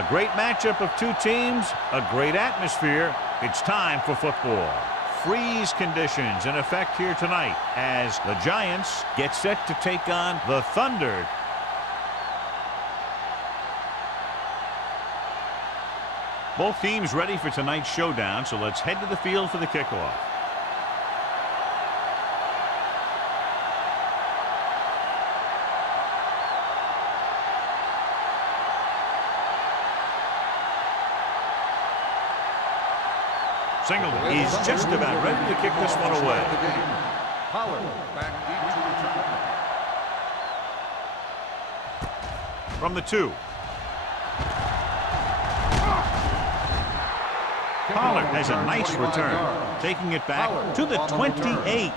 A great matchup of two teams, a great atmosphere. It's time for football. Freeze conditions in effect here tonight as the Giants get set to take on the Thunder. Both teams ready for tonight's showdown, so let's head to the field for the kickoff. Singleton is just about ready to kick this one away. From the 2. Pollard has a nice return, taking it back to the 28.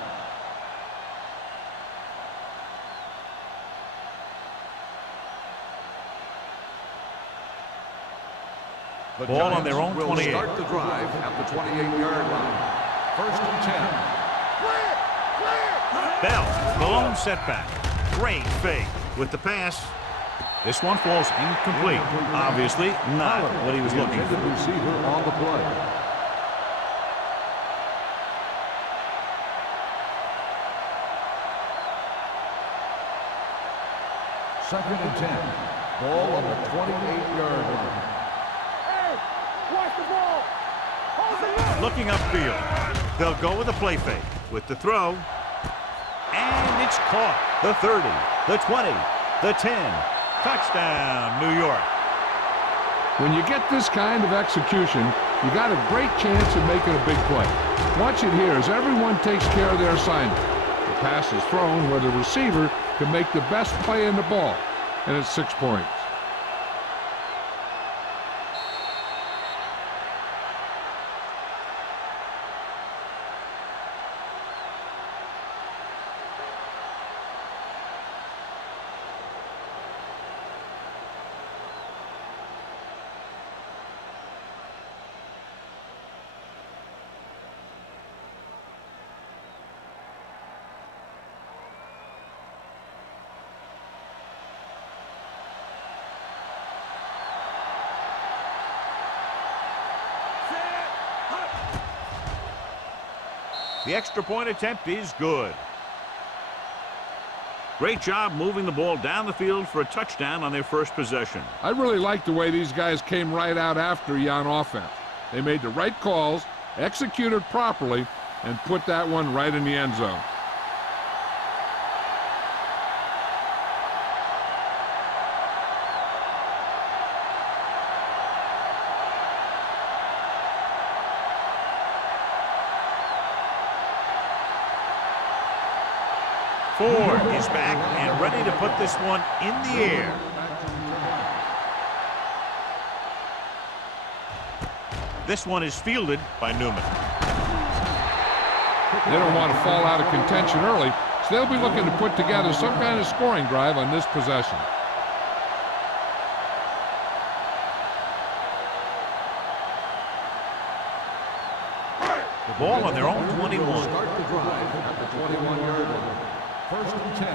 The ball Giants on their own 28. Start the drive at the 28-yard line. First and 10. Bell, the lone setback. Great fake with the pass. This one falls incomplete. Obviously not what he was looking for. The receiver on the play. Second and 10. Ball on the 28-yard line. Looking upfield. They'll go with a play fake with the throw. And it's caught. The 30, the 20, the 10. Touchdown, New York. When you get this kind of execution, you got a great chance of making a big play. Watch it here as everyone takes care of their assignment. The pass is thrown where the receiver can make the best play in the ball, and it's 6 points. The extra point attempt is good. Great job moving the ball down the field for a touchdown on their first possession. I really like the way these guys came right out after you on offense. They made the right calls, executed properly, and put that one right in the end zone. Ford is back and ready to put this one in the air. This one is fielded by Newman. They don't want to fall out of contention early, so they'll be looking to put together some kind of scoring drive on this possession. The ball on their own 21. Start the drive at the 21-yard line. First and 10.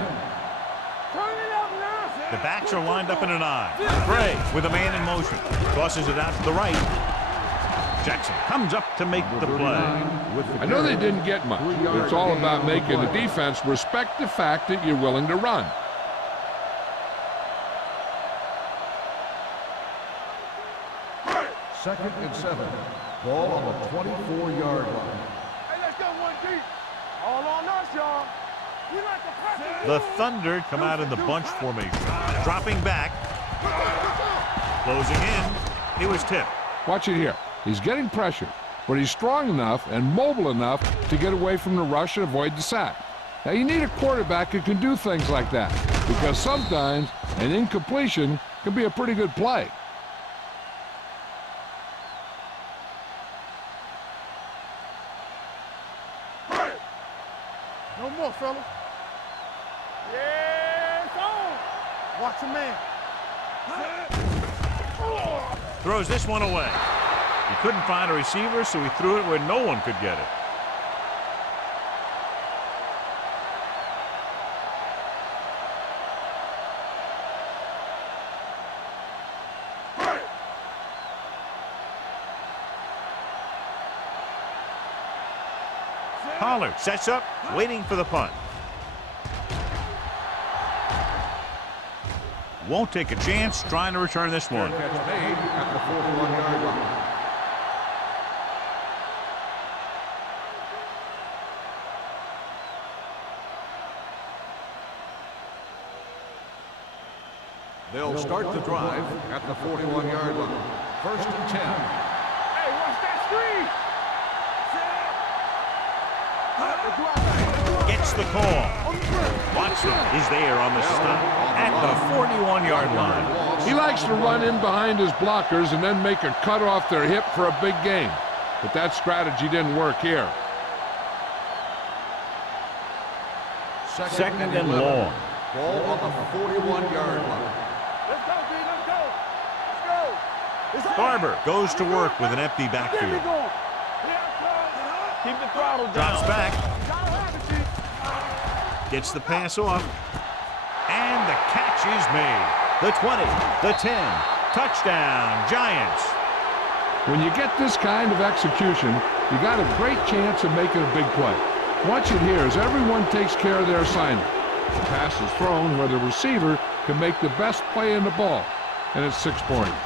The backs are lined up in an I. Gray with a man in motion. Tosses it out to the right. Jackson comes up to make the play. I know they didn't get much, but it's all about making the defense respect the fact that you're willing to run. Second and 7. Ball on the 24-yard line. Hey, let's go one deep. All on us, y'all. The Thunder come out in the bunch formation. Dropping back. Closing in. He was tipped. Watch it here. He's getting pressure, but he's strong enough and mobile enough to get away from the rush and avoid the sack. Now, you need a quarterback who can do things like that, because sometimes an incompletion can be a pretty good play. No more, fellas. Yeah, it's on. Watch the man. Throws this one away. He couldn't find a receiver, so he threw it where no one could get it. Pollard sets up, waiting for the punt. Won't take a chance trying to return this one. Catch made at the 41-yard line. They'll start the drive at the 41-yard line. First and 10. Hey, watch that screen. Gets the call. Watson is there on the stop at the 41-yard line. He likes to run in behind his blockers and then make a cut off their hip for a big gain. But that strategy didn't work here. Second and long. Ball on the 41-yard line. Let's go, B. Let's go. Let's go. Barber goes to work with an empty Get me backfield. going. Keep the throttle down. Drops back. Gotta have it, Chief. Gets the pass off. And the catch is made. The 20, the 10. Touchdown, Giants. When you get this kind of execution, you got a great chance of making a big play. Watch it here as everyone takes care of their assignment. The pass is thrown where the receiver can make the best play in the ball, and it's 6 points.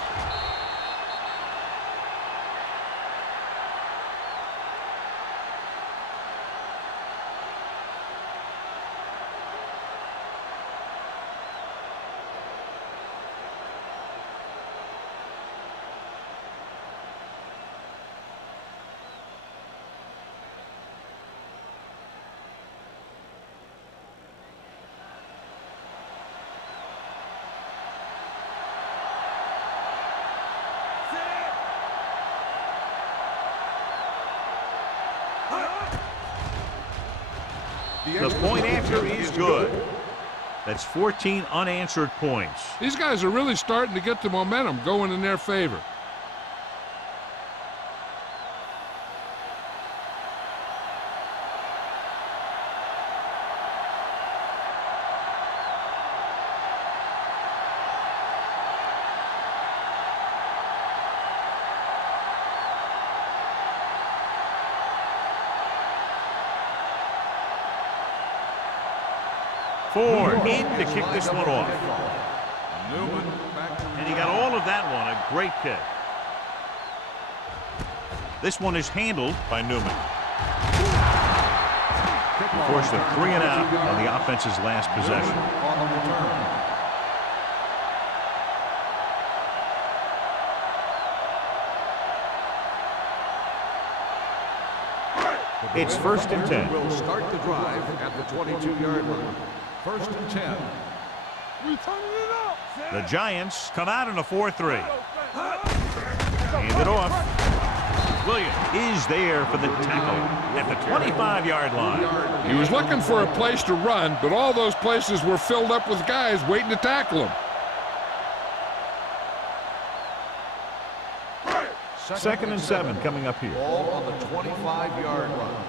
The point after is good. That's 14 unanswered points. These guys are really starting to get the momentum going in their favor. Four in to kick this one off. Newman back to And he got all of that one. A great kick. This one is handled by Newman. Forced a 3 and out on the offense's last possession. on the return. It's first and 10. Will start the drive at the 22-yard line. First and 10. We turning it up. The Giants come out in a 4-3. Hand it off. Williams is there for the tackle at the 25-yard line. He was looking for a place to run, but all those places were filled up with guys waiting to tackle him. Second and 7 coming up here. Ball on the 25-yard line.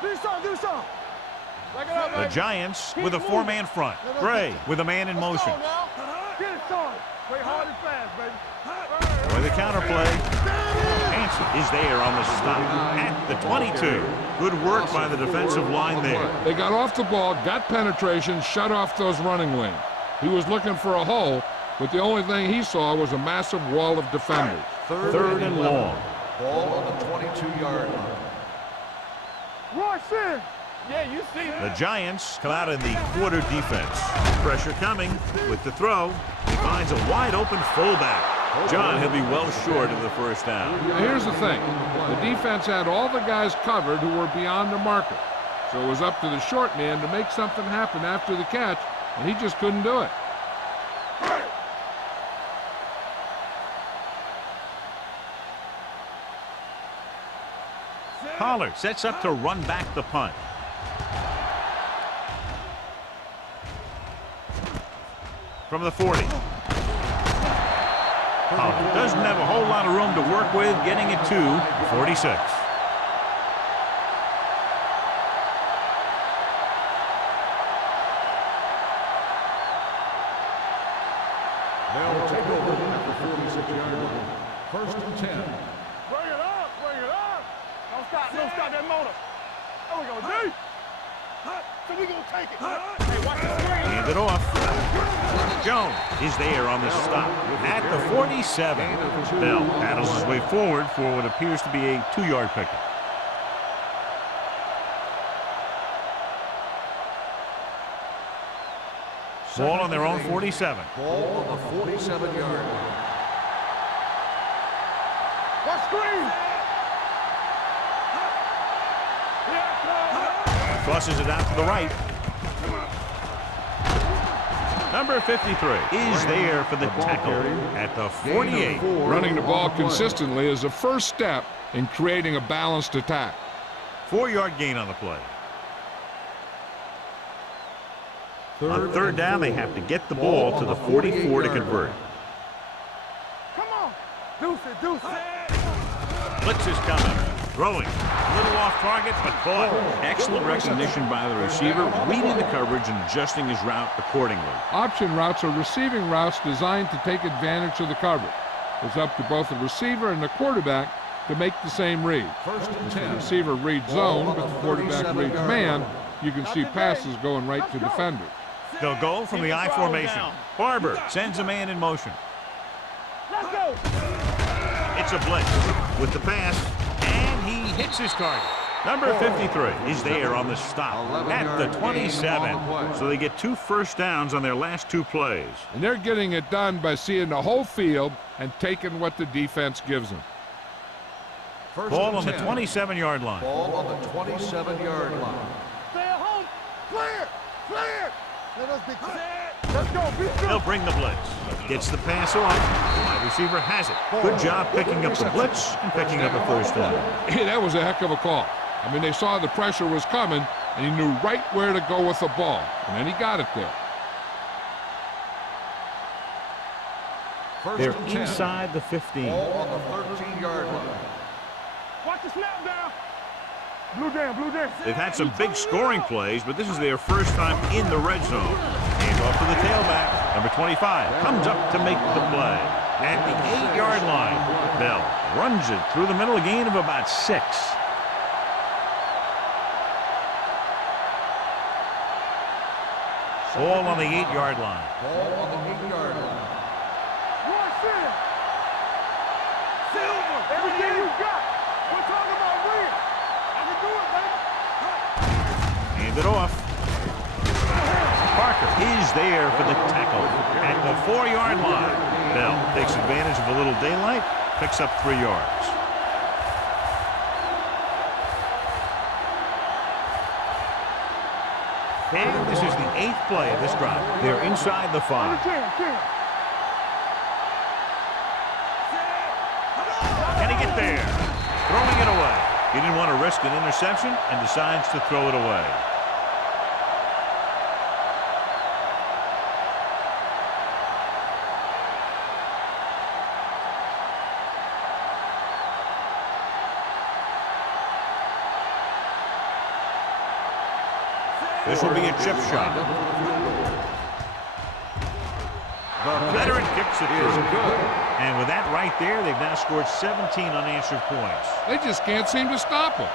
Do something, do something. Back it up, The baby. Giants with a 4-man front. Gray with a man in Let's motion. go now. Get it started. Play hard and fast, baby. For the counterplay, Hanson is there on the stop at the 22. Good work by the defensive line there. They got off the ball, got penetration, shut off those running lanes. He was looking for a hole, but the only thing he saw was a massive wall of defenders. Third and long. Ball on the 22-yard line. Rush in. Yeah, you see The that. Giants come out in the quarter defense. Pressure coming with the throw. He finds a wide open fullback. John, he'll be well short of the first down. Now, here's the thing. The defense had all the guys covered who were beyond the marker. So it was up to the short man to make something happen after the catch, and he just couldn't do it. Pollard sets up to run back the punt. From the 40. Pollard doesn't have a whole lot of room to work with, getting it to 46. They'll take over at the 46-yard line. First and 10. Bring it up, bring it up. Don't stop that motor. So we gonna take it. Hey, watch the screen. Hand it off. Jones is there on the stop at the 47. Bell paddles his way forward for what appears to be a 2-yard pickup. Ball on their own 47. Ball on the 47-yard line. Watch screen. Tosses it out to the right. Number 53 is there for the tackle at the 48. Running the ball consistently is the first step in creating a balanced attack. 4-yard gain on the play. On third down, they have to get the ball to the 44 to convert. Come on. Deuce it, deuce it. Blitz is coming. Throwing. A little off target, but caught. Excellent recognition by the receiver, reading the coverage and adjusting his route accordingly. Option routes are receiving routes designed to take advantage of the coverage. It's up to both the receiver and the quarterback to make the same read. If the receiver reads zone, but the quarterback reads man, you can see passes going right to defenders. They'll go from the I formation. Barber sends a man in motion. Let's go. It's a blitz with the pass, and he hits his target. Number 53 is there on the stop at the 27. So they get 2 first downs on their last 2 plays. And they're getting it done by seeing the whole field and taking what the defense gives them. Ball on the 27-yard line. Ball on the 27-yard line. Stay at home. Clear. Clear. Let us be clear. Let's go. Be They'll good. bring the blitz. Gets the pass off. The wide receiver has it. Good job picking up the blitz and picking up a first down. Hey, that was a heck of a call. I mean, they saw the pressure was coming, and he knew right where to go with the ball. And then he got it there. They're inside the 15. Ball on the 13-yard line. Watch the snap down. Blue down, blue down. They've had some big scoring plays, but this is their first time in the red zone. Hands off to the tailback. Number 25 comes up to make the play. At the 8-yard line, Bell runs it through the middle, a gain of about 6. Ball on the 8-yard line. Ball on the 8-yard line. Watch it. Silver. Everything you got. We're talking about win. I can do it, baby. Hand it off. Parker is there for the tackle at the 4-yard line. Bell takes advantage of a little daylight, picks up 3 yards. And this is the 8th play of this drive. They're inside the 5. 10, 10. Can he get there? Throwing it away. He didn't want to risk an interception and decides to throw it away. This will be a chip shot. The veteran kicks it through. And with that right there, they've now scored 17 unanswered points. They just can't seem to stop him.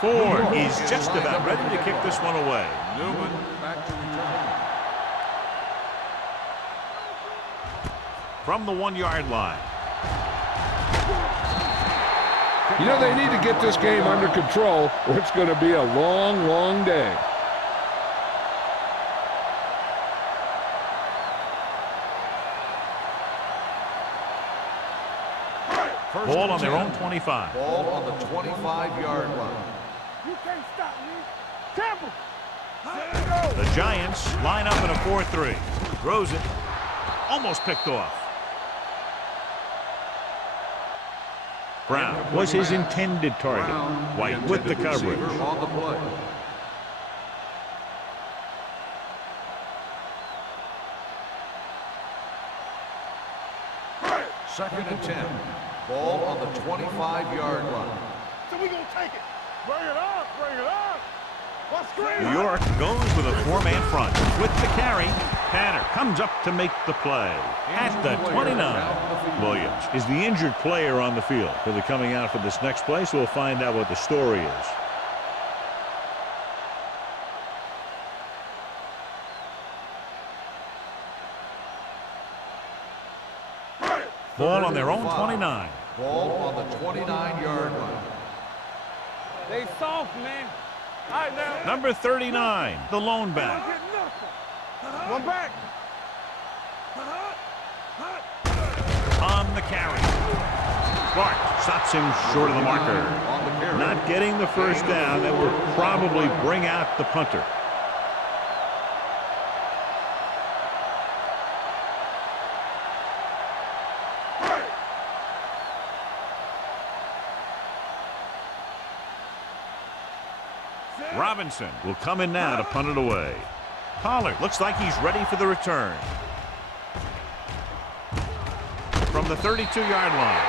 Ford is just about ready to kick this one away. Newman back to return. From the 1-yard line. You know, they need to get this game under control, or it's going to be a long, long day. Ball on their own 25. Ball on the 25-yard line. You can't stop me. Temple. There you The Giants line up in a 4-3. Throws it. Almost picked off. Brown was his intended target. White with the coverage. Receiver on the play. 2nd and 10. Ball on the 25-yard line. So we gonna take it. Bring it up, bring it up. Let's screen. New York goes with a 4-man front. With the carry, Tanner comes up to make the play. At the 29, Williams is the injured player on the field. He'll be coming out for this next play, so we'll find out what the story is. Ball on their own 29. Ball on the 29-yard line. They soft, man. All right, now. Number 39, the lone back. One back. On the carry. Clark stops him short of the marker. Not getting the first down. That will probably bring out the punter. Robinson will come in now to punt it away. Pollard looks like he's ready for the return. From the 32-yard line.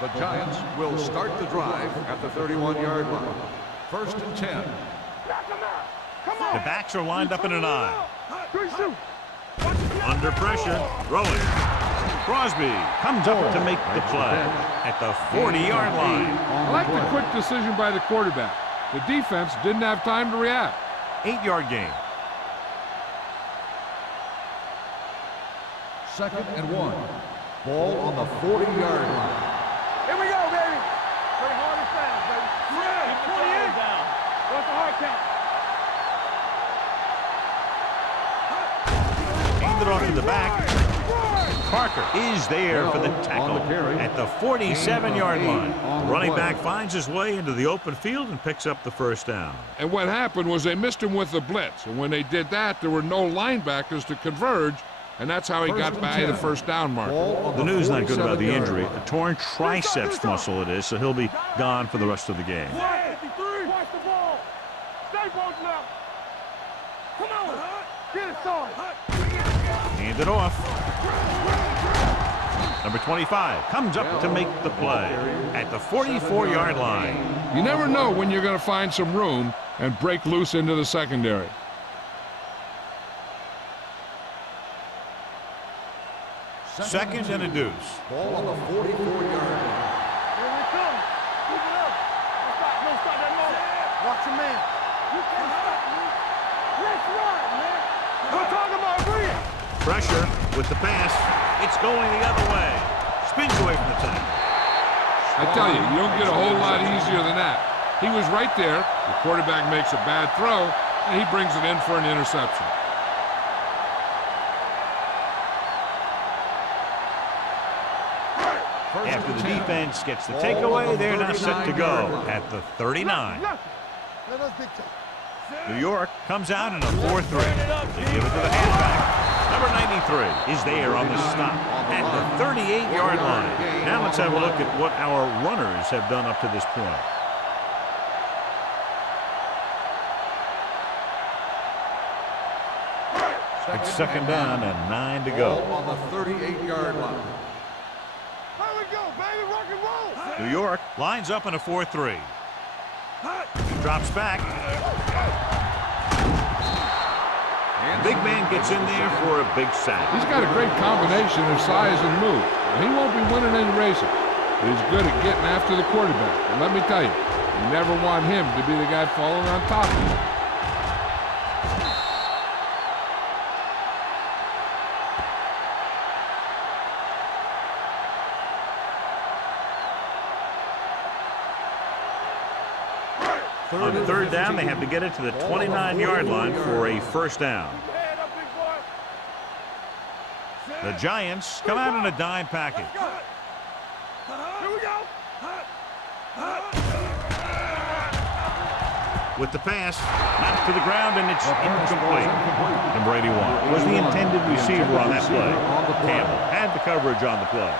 The Giants will start the drive at the 31-yard line. 1st and 10. The backs are lined up in an eye. Under pressure, throwing. Crosby comes up to make the play at the 40-yard line. I like the quick decision by the quarterback. The defense didn't have time to react. 8-yard gain. 2nd and 1. Ball on the 40-yard line. Here we go, baby. Play hard and fast, baby. Yeah, 28 down. What's the hard count? Handed off to the back. Parker is there for the tackle at the 47-yard line. The running back finds his way into the open field and picks up the first down. And what happened was they missed him with the blitz. And when they did that, there were no linebackers to converge. And that's how he got by the first down marker. The news not good about the injury. A torn triceps muscle it is, so he'll be gone for the rest of the game. 53. Watch the ball. Stay both now. Come on. Get it started. Handed off. Number 25 comes up to make the play at the 44-yard line. You never know when you're going to find some room and break loose into the secondary. Second and a deuce. Ball on the 44-yard line. Here we come. Keep it up. Don't stop that moment. Watch your man. You can't stop me. Let's run, man. We're talking about Reed. Pressure with the pass. It's going the other way. Spins away from the tackle. I tell you, you don't get a whole lot easier than that. He was right there. The quarterback makes a bad throw, and he brings it in for an interception. After the defense gets the takeaway, they're now set to go at the 39. Let us dictate. New York comes out in a 4-3. They give it to the halfback. Number 93 is there on the stop at the 38-yard line. Now let's have a look at what our runners have done up to this point. It's second down and 9 to go. On the 38-yard line. Here we go, baby. Rock and roll. New York lines up in a 4-3. Drops back. Big man gets in there for a big sack. He's got a great combination of size and move. He won't be winning any races, but he's good at getting after the quarterback. And let me tell you, you never want him to be the guy falling on top of you. On third down, they have to get it to the 29-yard line for a first down. Head up, big boy. The Giants come out in a dime package. Here we go. With the pass, knocked to the ground, and it's incomplete. Number 81 was the intended receiver on that play. Campbell had the coverage on the play.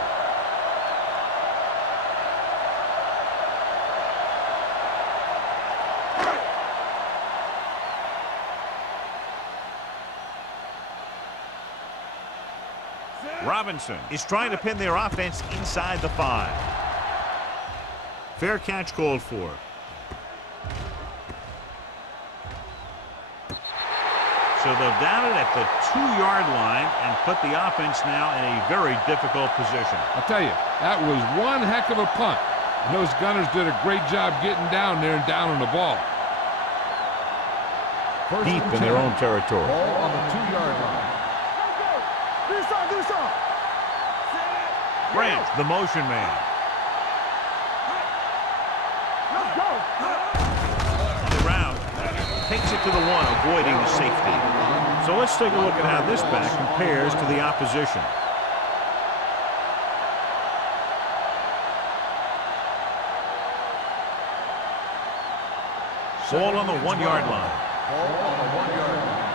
Robinson is trying to pin their offense inside the 5. Fair catch called for. So they'll down it at the 2-yard line and put the offense now in a very difficult position. I'll tell you, that was one heck of a punt. And those gunners did a great job getting down there and down on the ball. Deep in their own territory. Ball on the 2-yard line. Do something. Grant, the motion man. Let's go. On the round, takes it to the 1, avoiding the safety. So let's take a look at how this back compares to the opposition. Ball on the 1-yard line. Ball on the 1-yard line.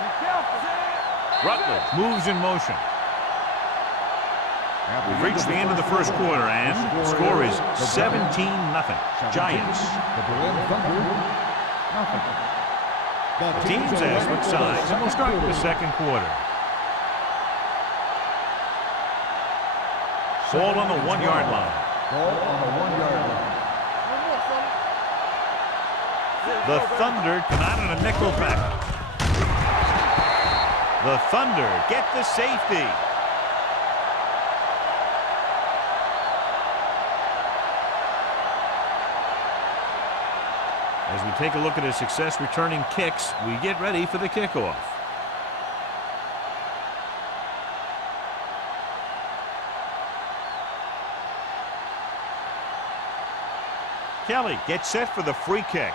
Be careful. Rutledge moves in motion. We've reached the end of the first quarter, and the score is 17-0. Giants. The Berlin Thunder, nothing. The teams have switched sides, and we'll start with the second quarter. Ball on the 1-yard line. Ball on the 1-yard line. One more, son. The Thunder come out in a nickel package. The Thunder get the safety. As we take a look at his success returning kicks, we get ready for the kickoff. Kelly gets set for the free kick.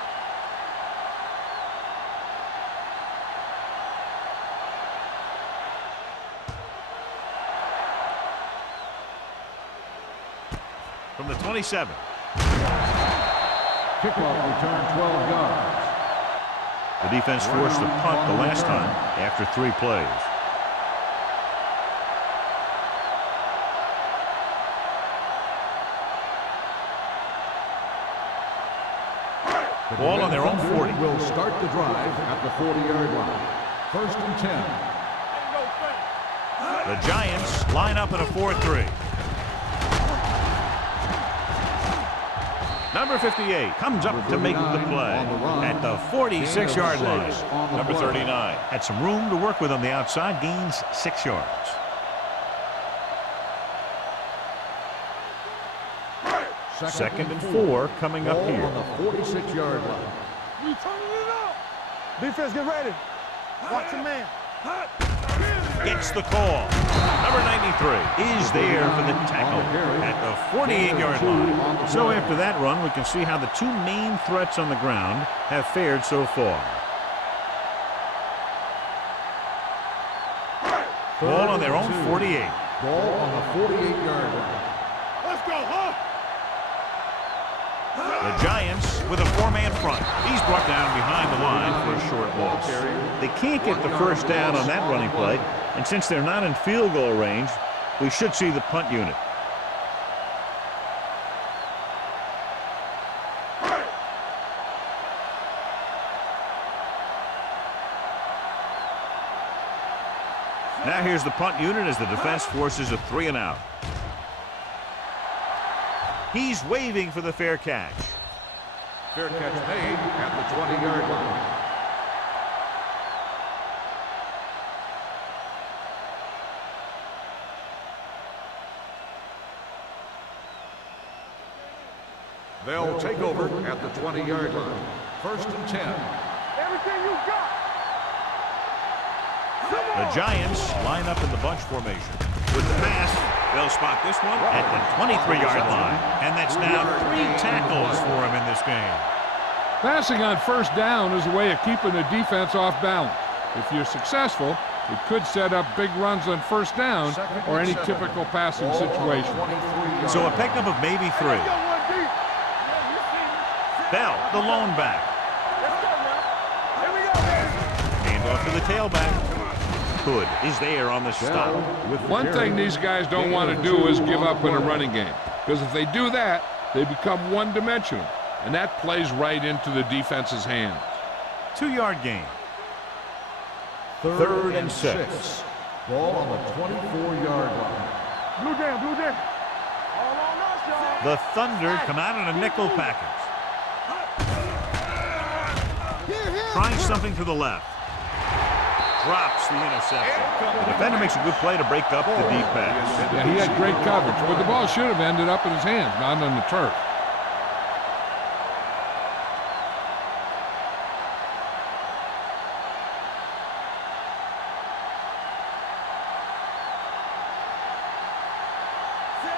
From the 27. Kickoff return 12 yards. The defense forced a punt the last time after 3 plays. Ball on their own 40. Will start the drive at the 40-yard line. 1st and 10. The Giants line up in a 4-3. Number 58 comes up to make the play at the 46-yard line. Number 39 had some room to work with on the outside, gains 6 yards. Second and 4 coming up here. On the 46-yard line. We turning it up. Defense, get ready. Watch your man. Gets the call. Number 93 is there for the tackle at the 48-yard line. So after that run, we can see how the 2 main threats on the ground have fared so far. Ball on their own 48. Ball on the 48-yard line. Let's go, huh? The Giants with a 4-man front. He's brought down behind the line for a short loss. They can't get the first down on that running play, and since they're not in field goal range, we should see the punt unit. Now here's the punt unit as the defense forces a 3-and-out. He's waving for the fair catch. Fair catch made at the 20-yard line. They'll take over at the 20-yard line. 1st and 10. Everything you got. The Giants line up in the bunch formation. With the pass, they'll spot this one at the 23-yard line. And that's now 3 tackles for him in this game. Passing on first down is a way of keeping the defense off balance. If you're successful, it could set up big runs on first down or any typical passing situation. So a pickup of maybe 3. Bell, the lone back. Let's go, man. Here we go, man. Hand off to the tailback. Hood is there on the stop. One thing these guys don't want to do is give up in a running game, because if they do that, they become one-dimensional, and that plays right into the defense's hands. 2-yard gain. 3rd and 6. Ball on the 24-yard line. Blue jam, blue jam. All on us, y'all. The Thunder come out in a nickel package. Trying something to the left. Drops the interception. The defender makes a good play to break up the deep pass. Yeah, he had great coverage, but the ball should have ended up in his hands, not on the turf.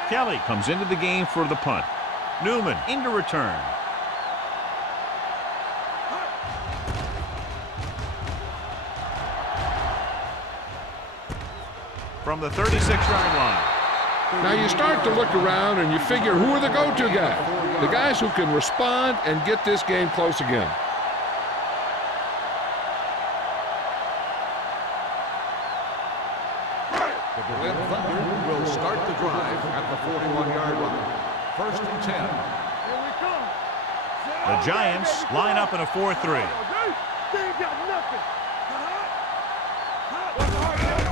Kelly comes into the game for the punt. Newman into return. From the 36-yard line. Now you start to look around and you figure, who are the go-to guys? The guys who can respond and get this game close again. The Berlin Thunder will start the drive at the 41-yard line. First and 10. Here we come. The Giants line up in a 4-3. They ain't got nothing.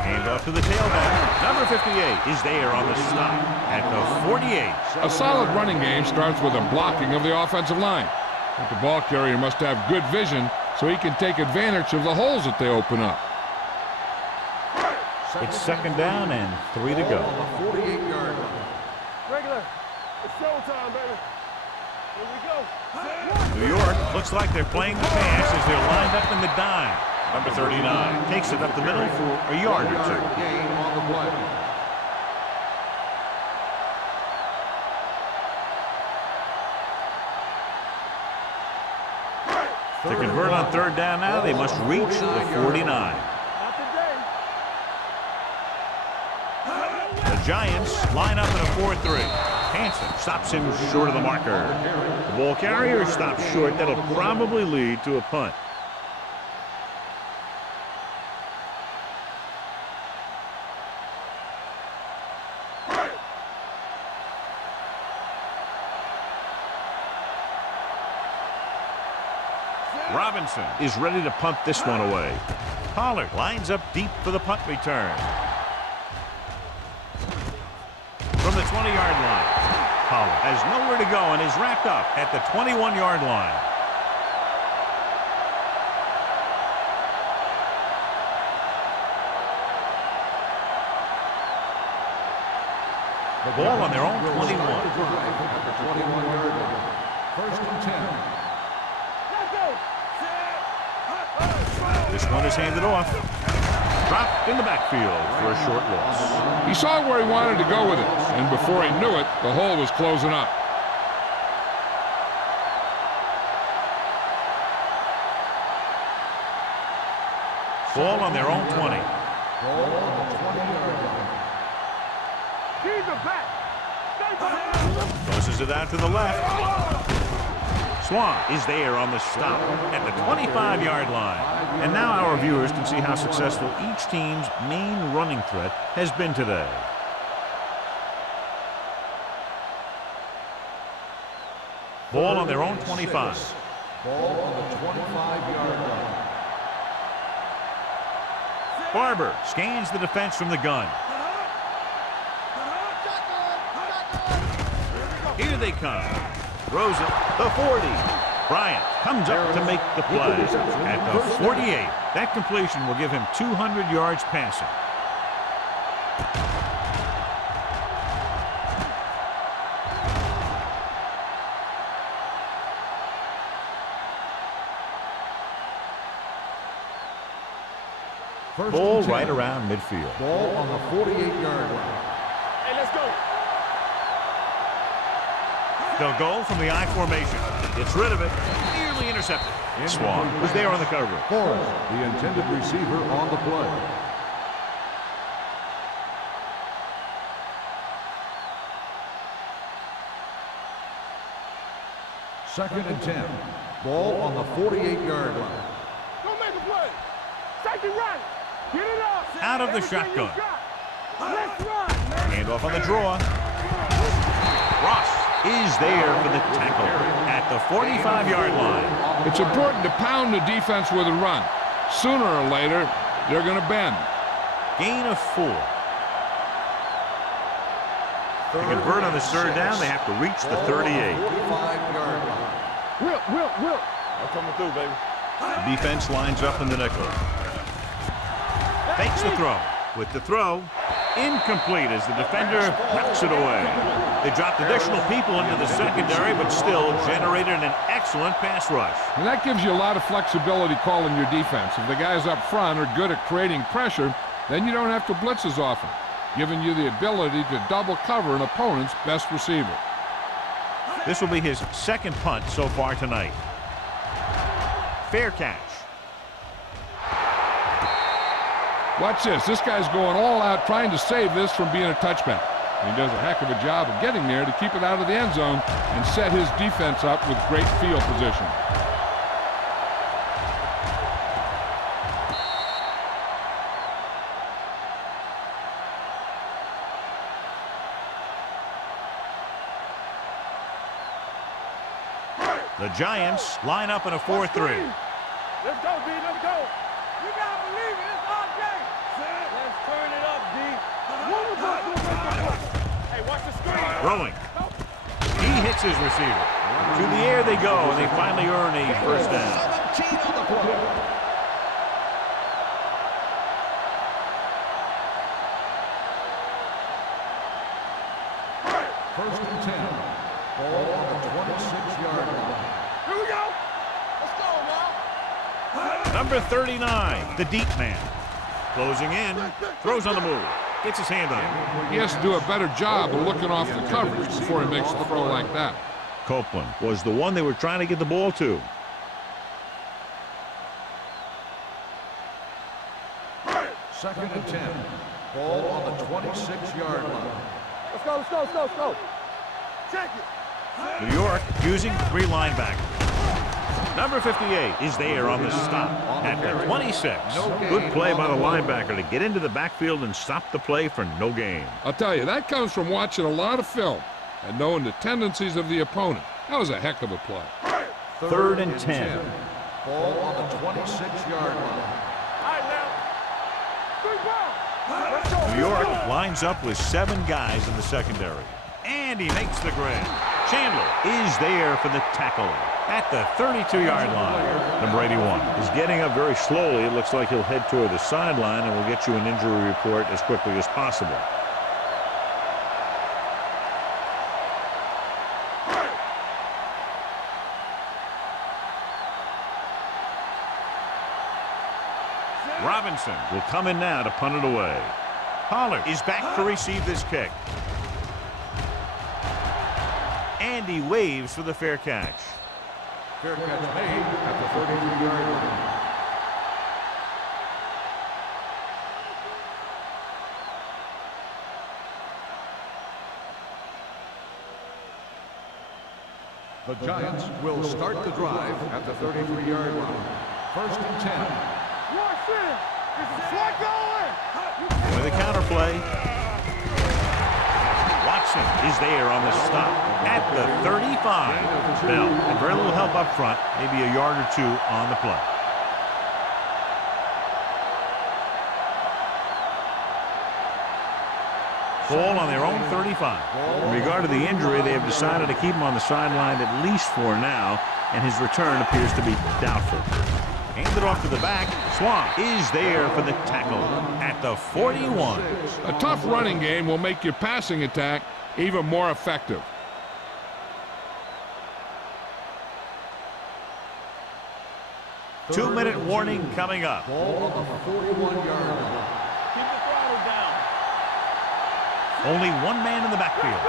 Hand off to the tailback. Number 58 is there on the stop at the 48. A solid running game starts with a blocking of the offensive line. But the ball carrier must have good vision so he can take advantage of the holes that they open up. It's second down and 3 to go. On the 48-yard line. Regular. It's showtime, baby. Here we go. New York looks like they're playing the pass as they're lined up in the dime. Number 39 takes it up the middle for a yard or two. Gain on the play. To convert on third down now, they must reach the 49. Not today. The Giants line up in a 4-3. Hansen stops him short of the marker. The ball carrier stops short. That'll probably lead to a punt. Robinson is ready to punt this one away. Pollard lines up deep for the punt return. From the 20-yard line, Pollard has nowhere to go and is wrapped up at the 21-yard line. The ball on their own 21. At the 21-yard line. First and 10. This one is handed off. Dropped in the backfield for a short loss. He saw where he wanted to go with it, and before he knew it, the hole was closing up. Ball on their own 20. Ball on the 20-yard line. Keys are back. Stay back. Tosses it out to the left. Swan is there on the stop at the 25-yard line. And now our viewers can see how successful each team's main running threat has been today. Ball on their own 25. Ball on the 25-yard line. Barber scans the defense from the gun. Here they come. Throws it, the 40. Bryant comes up to make the play at the 48. That completion will give him 200 yards passing. Ball right around midfield. Ball on the 48-yard line. Hey, let's go. They'll go from the I formation. Gets rid of it. Nearly intercepted. Swan was there on the cover. Forrest, the intended receiver, on the play. Second and 10. Ball on the 48-yard line. Go make a play. Safety right. Get it up. Out of the Everything shotgun. you got. Let's run, man. Hand off on the draw. Ross is there for the tackle at the 45-yard line. It's important to pound the defense with a run. Sooner or later, they're going to bend. Gain of 4. To convert on this third down, they have to reach the 38. 45-yard line. Will. I'm coming through, baby. The defense lines up in the nickel. Fakes the throw. With the throw, incomplete as the defender knocks it away. They dropped additional people into the secondary, but still generated an excellent pass rush. And that gives you a lot of flexibility calling your defense. If the guys up front are good at creating pressure, then you don't have to blitz as often, giving you the ability to double cover an opponent's best receiver. This will be his second punt so far tonight. Fair catch. Watch this. This guy's going all out trying to save this from being a touchback. And he does a heck of a job of getting there to keep it out of the end zone and set his defense up with great field position. The Giants line up in a 4-3. Let's go, D. Let's go. You gotta believe it. It's our day. Let's turn it up, D. Hey, watch the screen. Throwing. He hits his receiver. Through the air they go, and they finally earn a first down. 17 on the play. First and 10. Ball on the 26-yard line. Here we go. Let's go now. Number 39, the deep man. Closing in, throws on the move. Gets his hand on it. He has to do a better job of looking off the coverage before he makes a throw like that. Copeland was the one they were trying to get the ball to. Second and 10. Ball on the 26-yard line. Let's go. Check it. New York using 3 linebackers. Number 58 is there on the stop at the 26. Good play by the linebacker to get into the backfield and stop the play for no gain. I'll tell you, that comes from watching a lot of film and knowing the tendencies of the opponent. That was a heck of a play. Third and 10. Ball on the 26-yard line. All right, now. Good ball. Let's go. New York lines up with 7 guys in the secondary. And he makes the grab. Chandler is there for the tackle at the 32-yard line. Number 81 is getting up very slowly. It looks like he'll head toward the sideline, and we'll get you an injury report as quickly as possible. Robinson will come in now to punt it away. Pollard is back to receive this kick. And he waves for the fair catch. Fair catch made at the 33-yard line. The Giants will start the drive at the 33-yard line. First and 10. Watch it. It's a going. With a counterplay. Watson is there on the stop at the 35. Bell, and very little help up front, maybe a yard or 2 on the play. Ball on their own 35. In regard to the injury, they have decided to keep him on the sideline at least for now, and his return appears to be doubtful. Handed off to the back. Swan is there for the tackle at the 41. A tough running game will make your passing attack even more effective. Two-minute warning coming up. Ball on the 41-yard line. Keep the throttle down. Only one man in the backfield.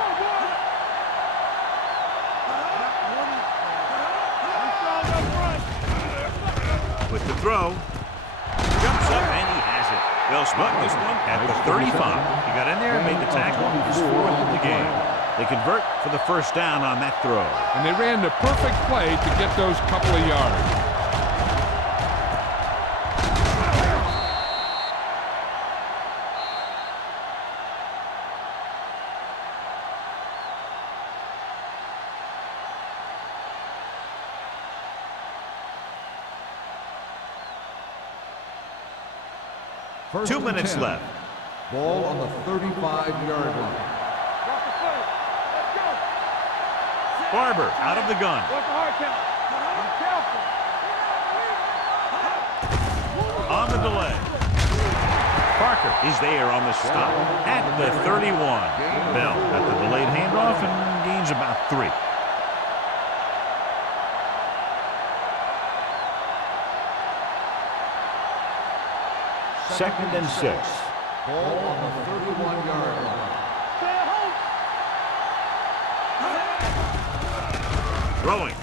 With the throw, jumps up and he has it. They'll spot this one at the 35. He got in there and made the tackle. His 4th of the game. They convert for the first down on that throw. And they ran the perfect play to get those couple of yards. First 2 and minutes 10. left. Ball on the 35-yard line. Watch the foot. Let's go. Barber out of the gun. Watch the hard count. Be careful. On the delay. Parker is there on the stop at the 31. Bell at the delayed handoff and gains about 3. Second and 6. Ball on the 31-yard line. Stay home. Throwing.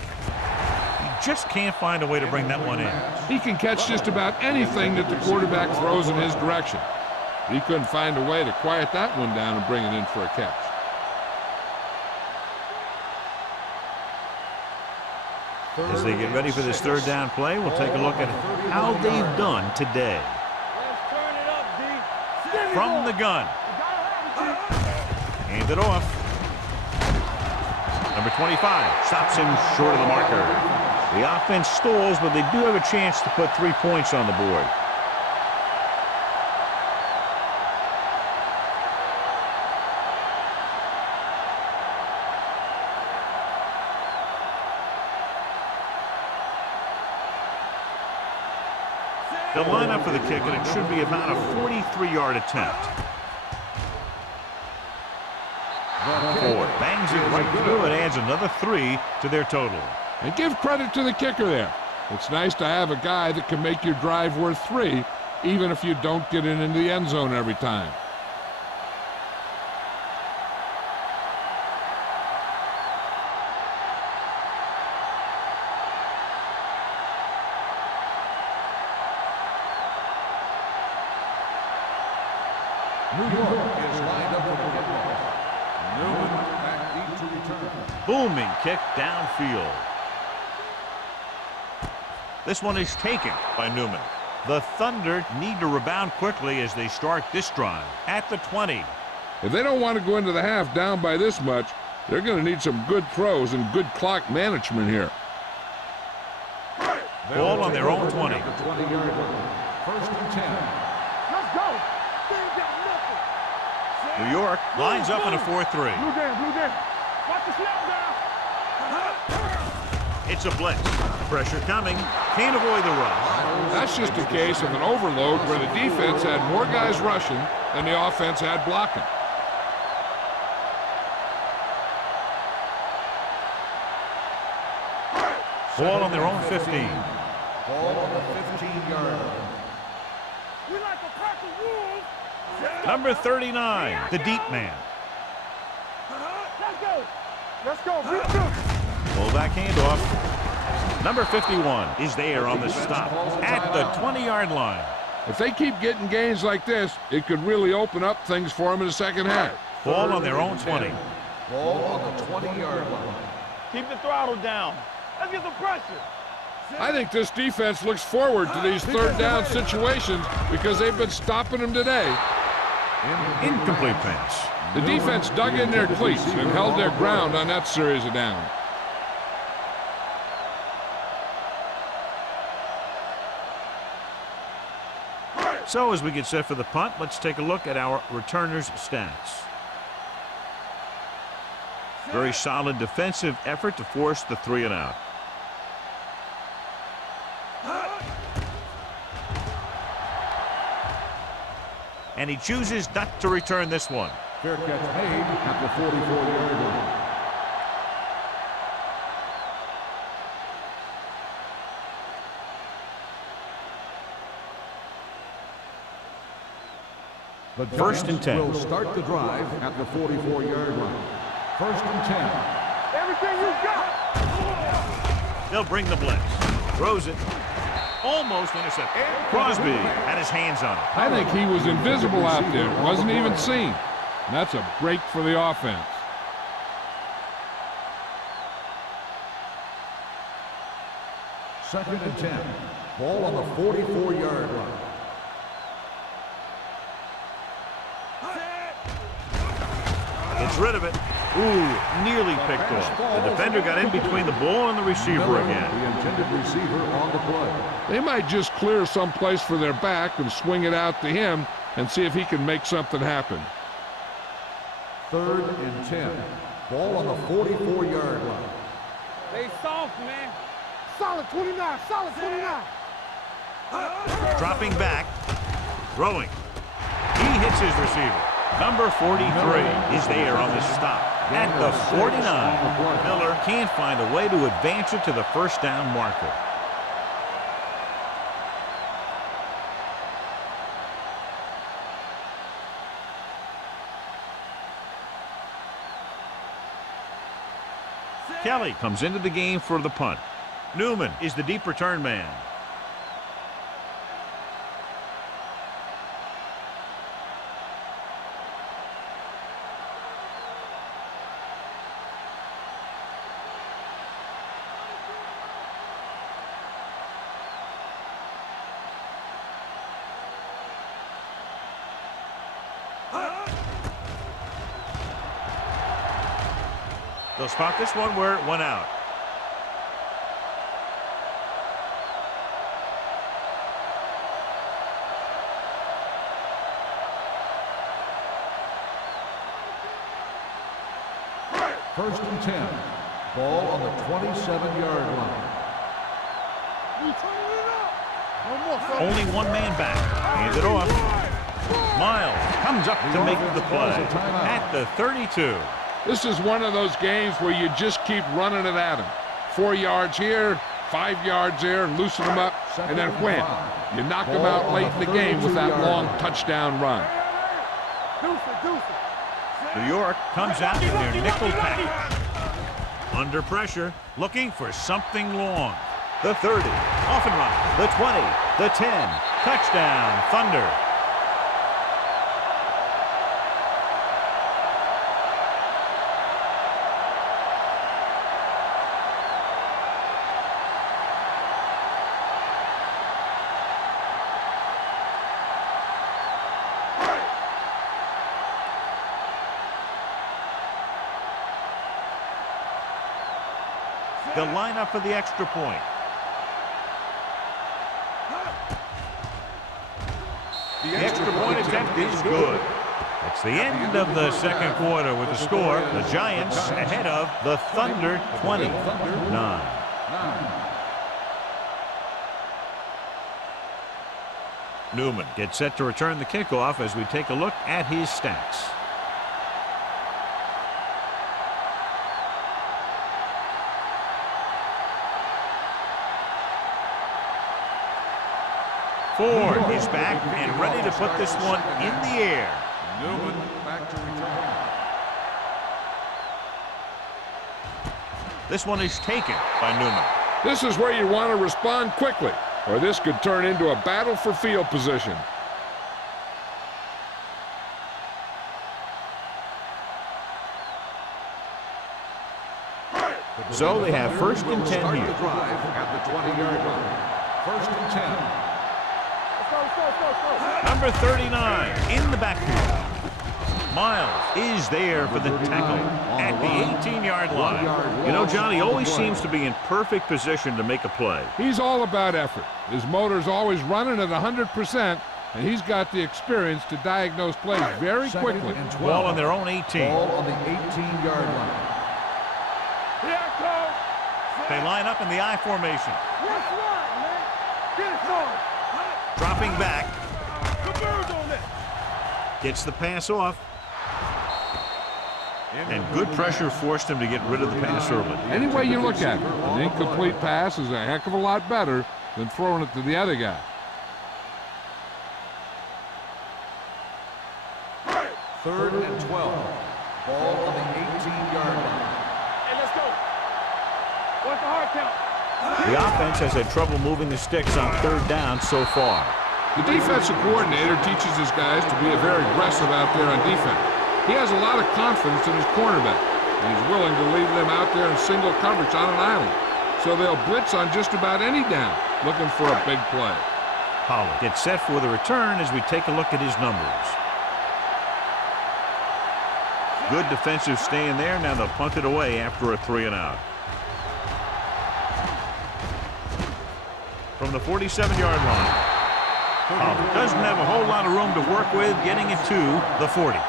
He just can't find a way to bring that one in. He can catch just about anything that the quarterback throws in his direction. He couldn't find a way to quiet that one down and bring it in for a catch. As they get ready for this third down play, we'll take a look at how they've done today. Let's turn it up, D. From the gun. You gotta have it, D. Hand it off. Number 25 stops him short of the marker. The offense stalls, but they do have a chance to put 3 points on the board. They'll line up for the kick, and it should be about a 43-yard attempt. Ford bangs it right through and adds another 3 to their total. And give credit to the kicker there. It's nice to have a guy that can make your drive worth 3, even if you don't get it into the end zone every time. New York is lined up for the kickoff. Newman back deep to return. Booming kick downfield. This one is taken by Newman. The Thunder need to rebound quickly as they start this drive at the 20. If they don't want to go into the half down by this much, they're going to need some good throws and good clock management here. Ball on their own 20. At the 20-yard line. First and 10. Let's go. They ain't got nothing. New York lines up in a 4-3. Blue down, blue down. Watch the snap down. It's a blitz. Pressure coming. Can't avoid the rush. That's just a case of an overload where the defense had more guys rushing than the offense had blocking. Ball on their own 15. Ball on the 15-yard line. We like to crack the rules. Number 39, the deep man. Let's go. Let's go. Beat you. Fullback handoff. Number 51 is there on the stop at the 20-yard line. If they keep getting gains like this, it could really open up things for them in the second half. Ball on their own 20. Ball on the 20-yard line. Keep the throttle down. Let's get some pressure. I think this defense looks forward to these third down situations because they've been stopping them today. Incomplete pass. The defense dug in their cleats and held their ground on that series of downs. So as we get set for the punt, let's take a look at our returners' stats. Very solid defensive effort to force the 3 and out. And he chooses not to return this one. Fair catch made at the 44-yard line. The First and 10. will start the drive at the 44-yard line. First and 10. Everything you got. They'll bring the blitz. Throws it. Almost intercepted. Crosby had his hands on it. I think he was invisible out there. Wasn't even seen. And that's a break for the offense. Second and 10. Ball on the 44-yard line. Gets rid of it. Ooh, nearly picked off. The defender got in between the ball and the receiver again. The intended receiver on the play. They might just clear someplace for their back and swing it out to him, and see if he can make something happen. 3rd and 10. Ball on the 44-yard line. Stay soft, man. Solid 29, solid 29. Dropping back, throwing. He hits his receiver. Number 43 is there on the stop at the 49. Miller can't find a way to advance it to the first down marker. Kelly comes into the game for the punt. Newman is the deep return man. They'll spot this one where it went out. First and 10. Ball on the 27-yard line. Only one man back. Hands it off. Miles comes up to make the play at the 32. This is one of those games where you just keep running it at him. 4 yards here, 5 yards there, loosen them up, and then wham. You knock them out late in the game with that long touchdown run. New York comes out in their nickel package. Under pressure, looking for something long. The 30, off and run. The 20, the 10, touchdown, Thunder. They'll line up for the extra point. The extra point attempt is good. It's the end of the second quarter with the score. The Giants ahead of the Thunder 29. Newman gets set to return the kickoff as we take a look at his stats. Ford is back and ready to put this one in the air. Newman back to return. This one is taken by Newman. This is where you want to respond quickly, or this could turn into a battle for field position. So they have first and 10 here. Start the drive at the 20-yard line. First and 10. Number 39 in the backfield. Miles is there for the tackle at the 18-yard line. You know, Johnny always seems to be in perfect position to make a play. He's all about effort. His motor's always running at 100%, and he's got the experience to diagnose plays very quickly. Ball on their own 18. Ball on the 18-yard line. They line up in the I formation. Dropping back. Gets the pass off. And good pressure forced him to get rid of the pass early. Any way you look at it, an incomplete pass is a heck of a lot better than throwing it to the other guy. Third and 12. Ball on the 18-yard line. Hey, let's go. What's the hard count? The offense has had trouble moving the sticks on third down so far. The defensive coordinator teaches his guys to be very aggressive out there on defense. He has a lot of confidence in his cornerback, and he's willing to leave them out there in single coverage on an island. So they'll blitz on just about any down, looking for a big play. Pollard gets set for the return as we take a look at his numbers. Good defensive stand there. Now they'll punt it away after a 3-and-out. From the 47-yard line. Pollard doesn't have a whole lot of room to work with, getting it to the 40.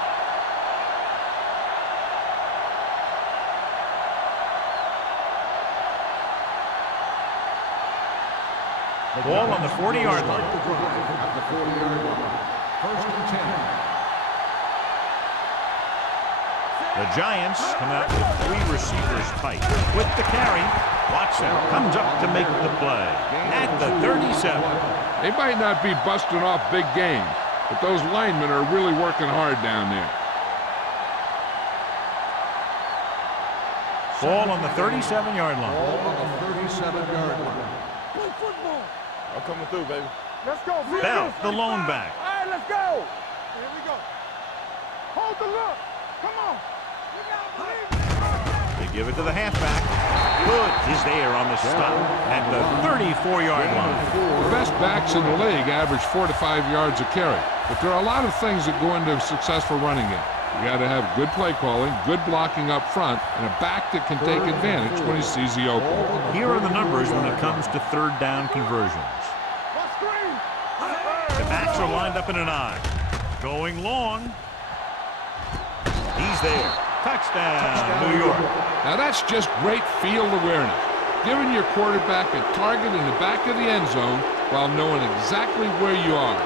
Ball on the 40-yard line. At the 40-yard line. First and 10. The Giants come out with 3 receivers tight. With the carry, Watson comes up to make the play at the 37. They might not be busting off big game, but those linemen are really working hard down there. Ball on the 37-yard line. Ball on the 37-yard line. Play football. I'm coming through, baby. Let's go. Bell, the lone back. All right, let's go. Here we go. Hold the look. Come on. We gotta believe it. They give it to the halfback. Good is there on the stop at the 34-yard line. The best backs in the league average 4 to 5 yards a carry, but there are a lot of things that go into a successful running game. You got to have good play calling, good blocking up front, and a back that can take advantage when he sees the opening. Here are the numbers when it comes to third down conversions. The backs are lined up in an I. Going long. He's there. Touchdown, New York. Now that's just great field awareness, giving your quarterback a target in the back of the end zone while knowing exactly where you are.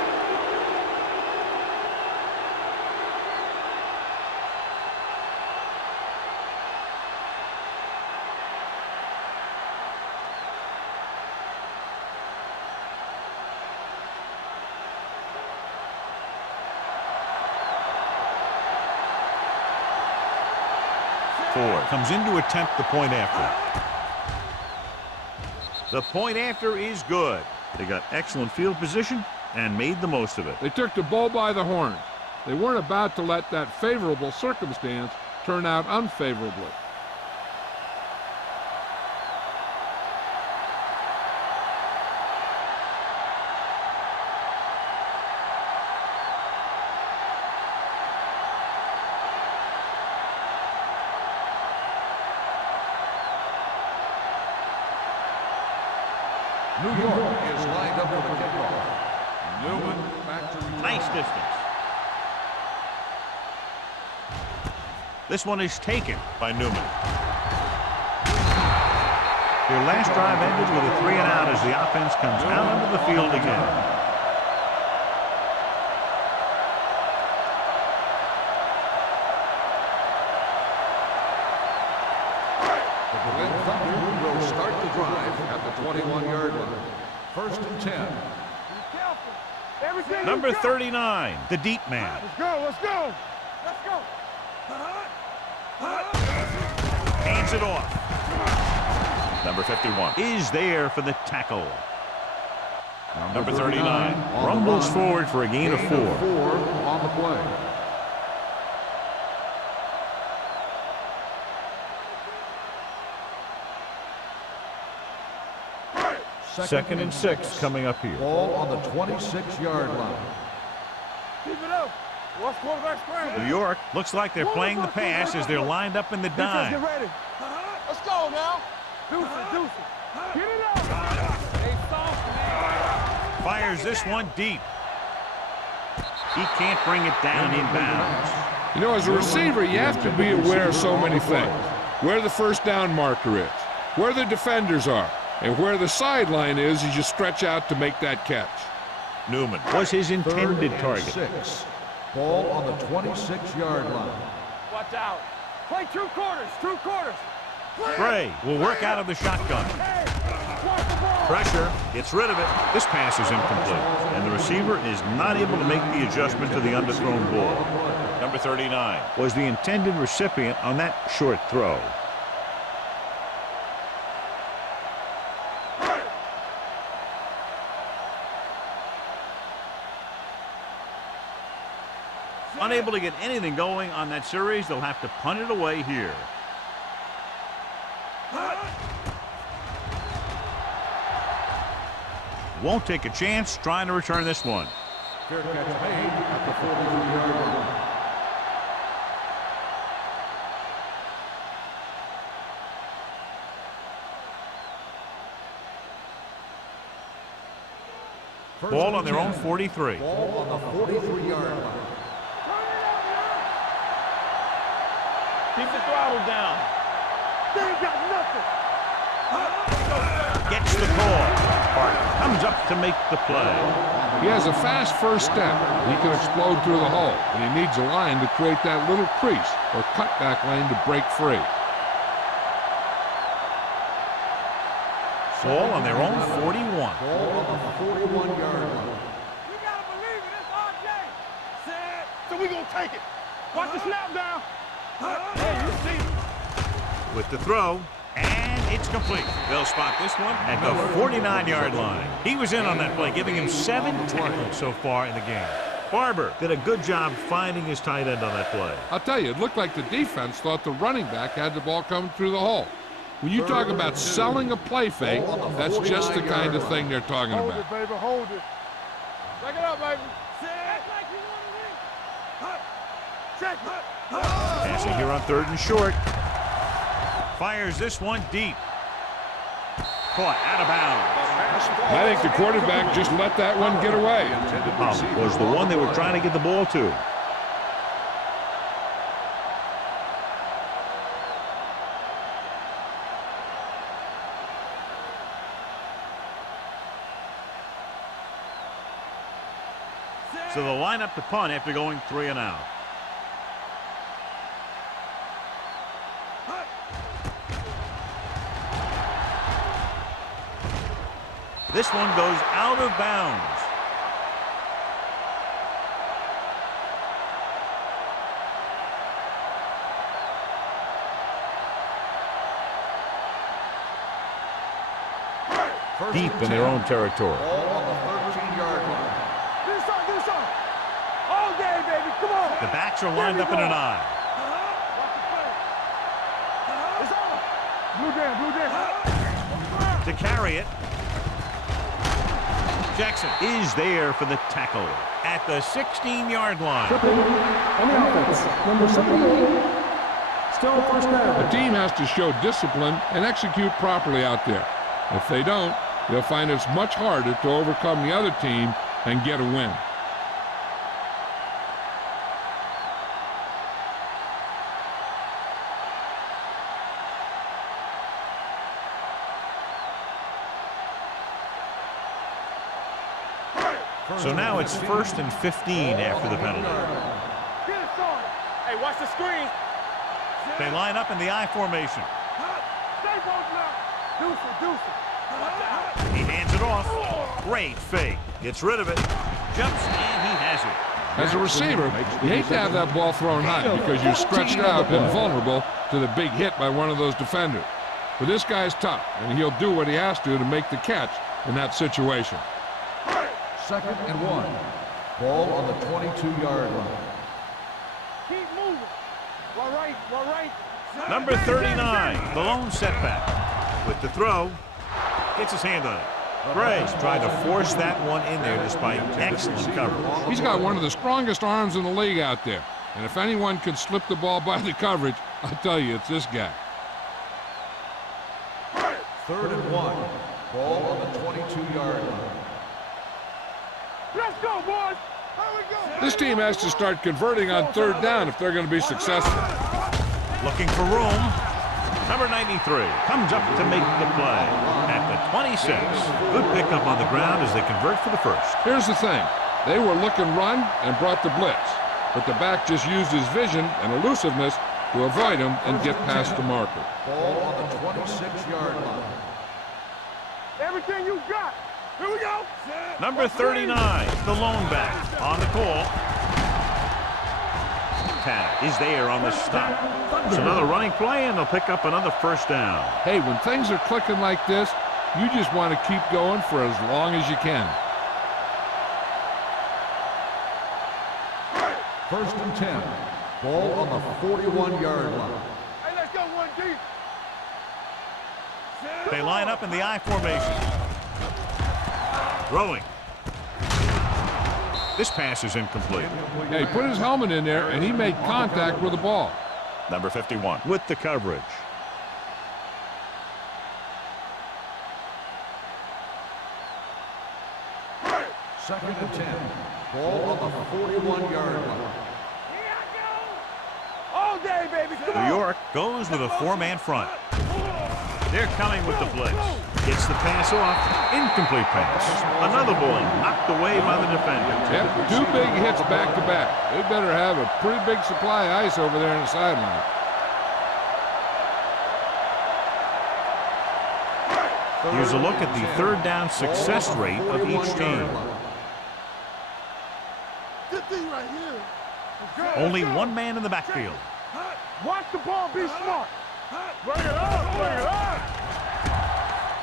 Comes in to attempt the point after. The point after is good. They got excellent field position and made the most of it. They took the bull by the horn. They weren't about to let that favorable circumstance turn out unfavorably. New York is lined up for the kickoff. Newman back to return. Nice distance. This one is taken by Newman. Their last drive ended with a 3-and-out as the offense comes out onto the field again. Will start the drive at the 21-yard line. First and 10. Everything Number 39, the deep man. Let's go. Let's go. Let's go. Hands it off. Number 51 is there for the tackle. Number 39 rumbles forward for a gain of 4. 4 on the play. Second and 6 coming up here. Ball on the 26-yard line. Keep it up. Watch quarterback scramble. New York looks like they're playing the pass as they're lined up in the Defense, get dime. ready. Let's go now. Deuce it. Get it up. They soft, man. Fires this one deep. He can't bring it down inbounds. You know, as a receiver, you have to be aware of so many things. Where the first down marker is, where the defenders are, and where the sideline is as you stretch out to make that catch. Newman was his intended target. 6. Ball on the 26-yard line. Watch out. Play 2 quarters. 2 quarters. Gray will work out of the shotgun. Pressure, gets rid of it. This pass is incomplete, and the receiver is not able to make the adjustment to the underthrown ball. Number 39 was the intended recipient on that short throw. Unable to get anything going on that series, they'll have to punt it away here. Won't take a chance trying to return this one. Fair catch made at the 43-yard line. Ball on their own 43. Ball on the 43-yard line. Keep the throttle down. They ain't got nothing. Gets the call. Hart comes up to make the play. He has a fast first step. He can explode through the hole, but he needs a line to create that little crease or cutback lane to break free. Ball on their own 41. Ball on the 41-yard line. You gotta believe it. It's RJ. Set. So we gonna take it. Watch the snap down. Hey, you see it. With the throw, and it's complete. They'll spot this one at the 49-yard line. He was in on that play, giving him 7 tackles so far in the game. Barber did a good job finding his tight end on that play. I'll tell you, it looked like the defense thought the running back had the ball coming through the hole. When you talk about selling a play fake, that's just the kind of thing they're talking Hold about. it, baby. Hold it. Back it up, baby. Set. Like you want to win. Check. Passing here on 3rd and short. Fires this one deep. Caught out of bounds. I think the quarterback just let that one get away. Was the one they were trying to get the ball to. So they'll line up to punt after going 3 and out. This one goes out of bounds. Deep in their own territory. Ball on the 13-yard line. Do something. All day, baby. Come on. The backs are lined up in an eye. It's on. Blue down. To carry it. Jackson is there for the tackle at the 16-yard line. On the offense, number 78. Still first down. The team has to show discipline and execute properly out there. If they don't, they'll find it's much harder to overcome the other team and get a win. So now it's 1st and 15 after the penalty. Get it started. Hey, watch the screen. They line up in the I formation. Stay both now. Deuce it. Watch out. He hands it off. Great fake. Gets rid of it. Jumps, and he has it. As a receiver, you hate to have that ball thrown high because you're stretched out and vulnerable to the big hit by one of those defenders. But this guy's tough, and he'll do what he has to make the catch in that situation. 2nd and 1. Ball on the 22-yard line. Keep moving. Right. Number 39, the lone setback. With the throw, gets his hand on it. Gray's trying to force that one in there despite excellent coverage. He's got one of the strongest arms in the league out there. And if anyone can slip the ball by the coverage, I'll tell you, it's this guy. 3rd and 1. Ball on the 22-yard line. Let's go, boys. Here we go. This team has to start converting on 3rd down if they're going to be successful. Looking for room. Number 93 comes up to make the play at the 26. Good pickup on the ground as they convert for the first. Here's the thing. They were looking run and brought the blitz. But the back just used his vision and elusiveness to avoid him and get past the marker. Ball on the 26-yard line. Everything you got. Here we go. Number 39, the lone back on the call. Tanner is there on the stop. It's another running play, and they'll pick up another first down. Hey, when things are clicking like this, you just want to keep going for as long as you can. 1st and 10. Ball on the 41-yard line. Hey, let's go one deep. They line up in the I formation. Throwing. This pass is incomplete. Yeah, he put his helmet in there, and he made contact with the ball. Number 51 with the coverage. Second and 10. Ball on the 41-yard line. All day, baby. Come on. New York goes with a four-man front. They're coming with the blitz. Gets the pass off. Incomplete pass. Another ball knocked away by the defender. Yep, 2 big hits back-to-back. They better have a pretty big supply of ice over there in the sideline. Here's a look at the third down success rate of each team. Good thing right here. Only one man in the backfield. Watch the ball, be smart. Bring it up, bring it up.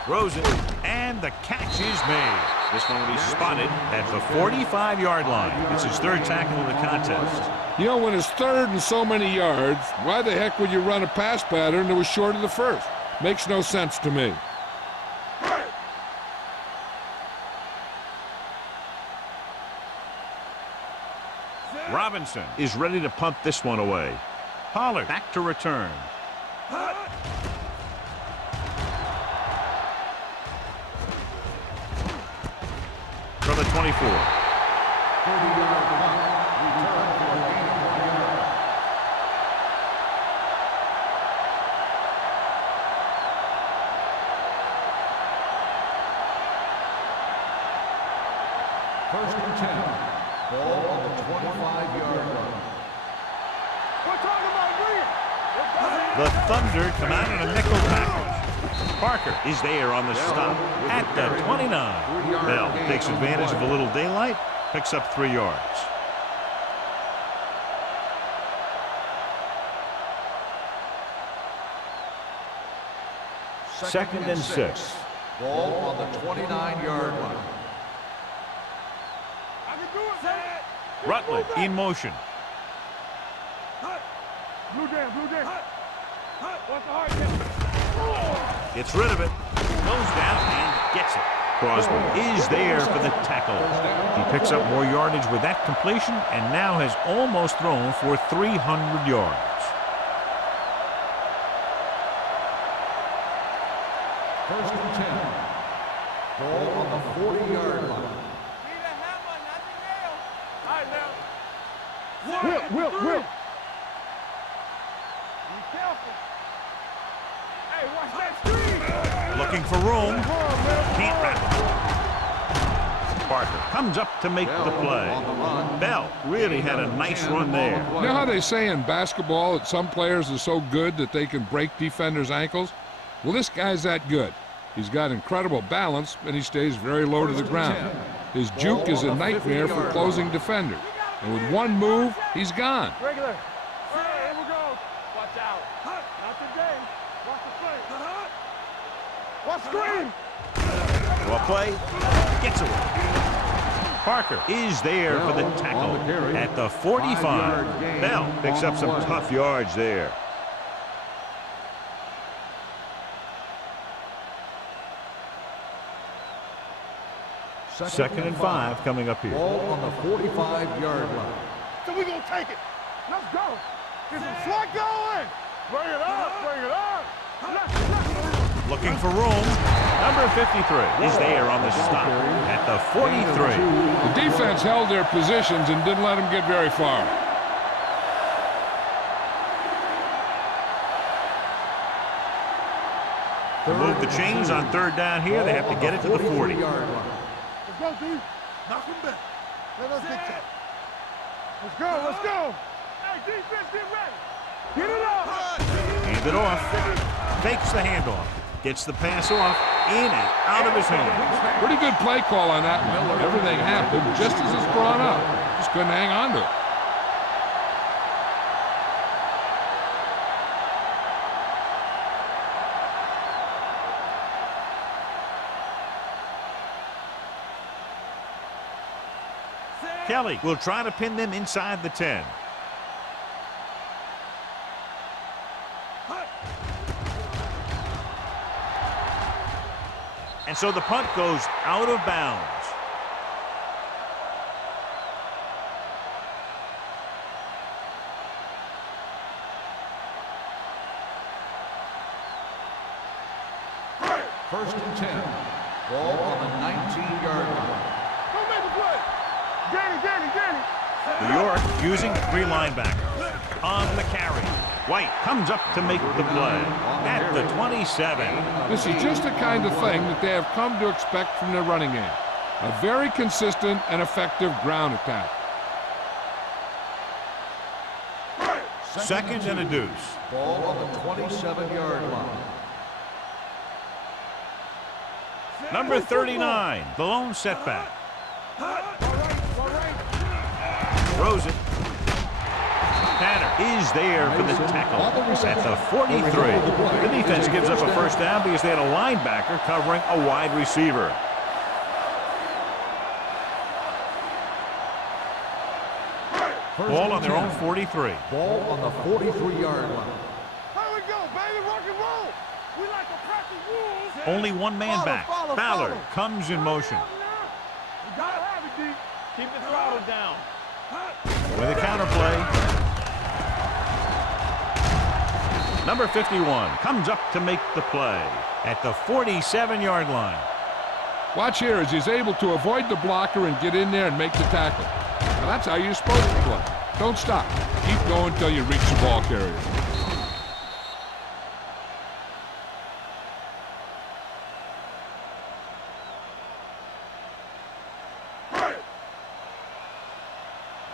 Throws it, and the catch is made. This one will be spotted at the 45-yard line. It's his third tackle of the contest. You know, when it's third and so many yards, why the heck would you run a pass pattern that was short of the first? Makes no sense to me. Robinson is ready to punt this one away. Pollard back to return. From the 24. 30-yard punt. Return for a gain of 1 yard. First and 10. Ball on the 25-yard line. We're talking about bring it. The Thunder come out in a nickel package. Parker is there on the stop at the 29. Bell takes advantage of a little daylight, picks up 3 yards. Second and 6. Ball on the 29-yard line. I can do it, man. Rutledge in motion. Blue jam, blue jam. What's the hard hit? Gets rid of it. Goes down and gets it. Crosby is there for the tackle. He picks up more yardage with that completion and now has almost thrown for 300 yards. First and 10. Ball on the 40-yard line. Need a hammer, nothing else. All right, now. Whip. Be careful. Hey, watch that screen. Looking for room. Can't wrap it. Parker comes up to make the play. Bell really had a nice run there. You know how they say in basketball that some players are so good that they can break defenders' ankles? Well, this guy's that good. He's got incredible balance, and he stays very low to the ground. His juke is a nightmare for closing defenders. And with one move, he's gone. Regular. Here we go. Watch out. Not today. Watch the play. Watch screen. Well, play gets away. Parker is there for the tackle at the 45. Bell picks up some tough yards there. Second and 5 coming up here. Ball on the 45-yard line. So we're going to take it. Let's go. Get some slot going. Bring it up. Bring it up. Looking for room. Number 53 is there on the stop at the 43. The defense held their positions and didn't let them get very far. To move the chains on third down here, they have to get it to the 40. Let's go, dude. Knock him back. Let us get that. Let's go. Let's go. Hey, defense, get ready. Get it up. Hand it off. Fakes the handoff. Gets the pass off. In and out of his hands. Pretty good play call on that one. Everything happened just as it's brought up. Just couldn't hang on to it. Kelly will try to pin them inside the 10. And so the punt goes out of bounds. First and 10. Ball on the 19-yard line. Go make the play. New York using 3 linebackers. On the carry, White comes up to make the play at the 27. This is just the kind of thing that they have come to expect from their running game. A very consistent and effective ground attack. Second and a deuce. Ball on the 27-yard line. Number 39, the lone setback. Throws it. Tanner is there for the tackle at the 43. The defense gives up a first down because they had a linebacker covering a wide receiver. Ball on their own 43. Ball on the 43-yard line. Here we go, baby, rock and roll. We like to practice rules. Only one man back. Ballard comes in motion. You gotta have it, D. Keep the throttle down. With a counterplay. Number 51 comes up to make the play at the 47-yard line. Watch here as he's able to avoid the blocker and get in there and make the tackle. Now that's how you're supposed to play. Don't stop. Keep going until you reach the ball carrier.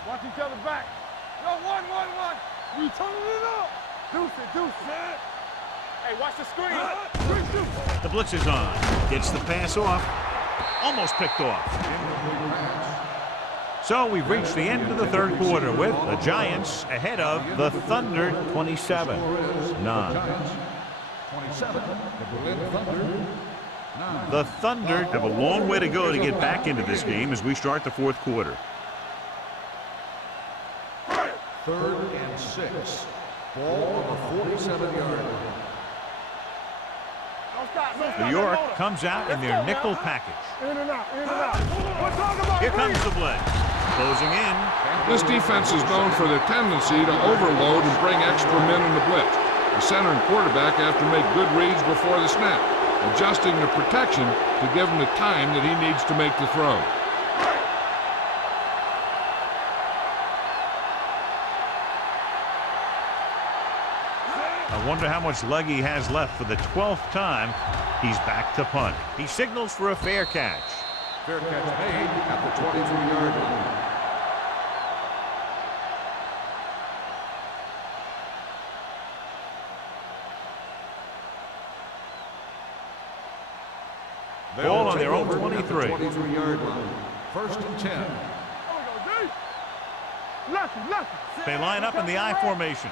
Watch each other back. Yo, one. We turning it up. Deuce it. Hey, watch the screen. The blitz is on. Gets the pass off. Almost picked off. So we've reached the end of the third quarter with the Giants ahead of the Thunder 27-9. The Thunder have a long way to go to get back into this game as we start the fourth quarter. 3rd and 6. Ball on the 47-yard line. New York comes out in their nickel package. In and out. We're talking about Here comes the blitz. Closing in. This defense is known for their tendency to overload and bring extra men in the blitz. The center and quarterback have to make good reads before the snap, adjusting the protection to give him the time that he needs to make the throw. I wonder how much leg he has left for the 12th time. He's back to punt. He signals for a fair catch. Fair catch made at the 23-yard line. Ball on their own 23. 23-yard line. 1st and 10. They line up in the I formation.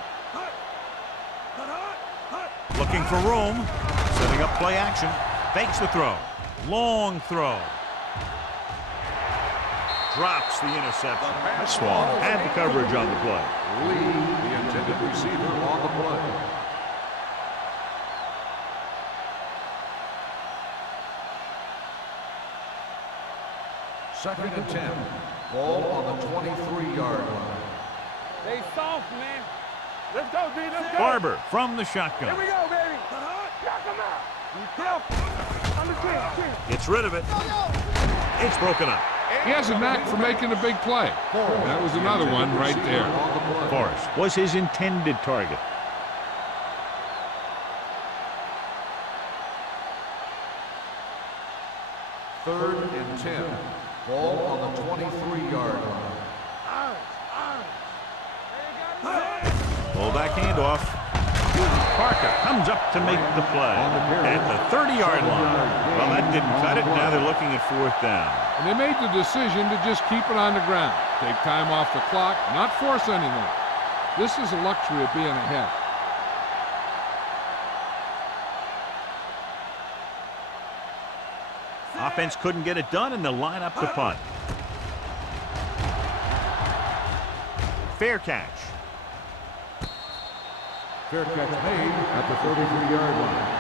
Looking for room. Setting up play action. Fakes the throw. Long throw. Drops the interception. Swan had the coverage on the play. Lee, the intended receiver, on the play. Second and 10. Ball on the 23-yard line. They soft, man. Let's go, D. Let's go. Barber from the shotgun. Here we go, baby. Knock him out. Be careful. On the clear. Gets rid of it. It's broken up. He has a knack for making a big play. That was another one right there. Forrest was his intended target. Third and 10. Ball on the 23-yard line. Fullback handoff. Parker comes up to make the play at the 30-yard line. Well, that didn't cut it. Now they're looking at 4th down. And they made the decision to just keep it on the ground. Take time off the clock, not force anything. This is a luxury of being ahead. Offense couldn't get it done, and they'll line up to punt. Fair catch. Fair catch made at the 33-yard line.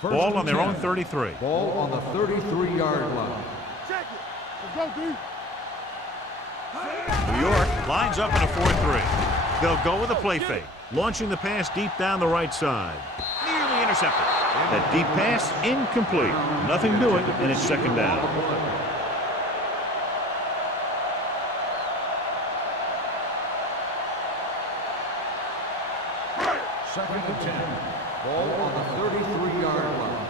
Ball on their own 33. Ball on the 33-yard line. Check it. Let's go, D. New York lines up in a 4-3. They'll go with a play fake. Launching the pass deep down the right side. Nearly intercepted. That deep pass incomplete. Nothing doing, and it's second down. Second and 10. Ball on the 33-yard line.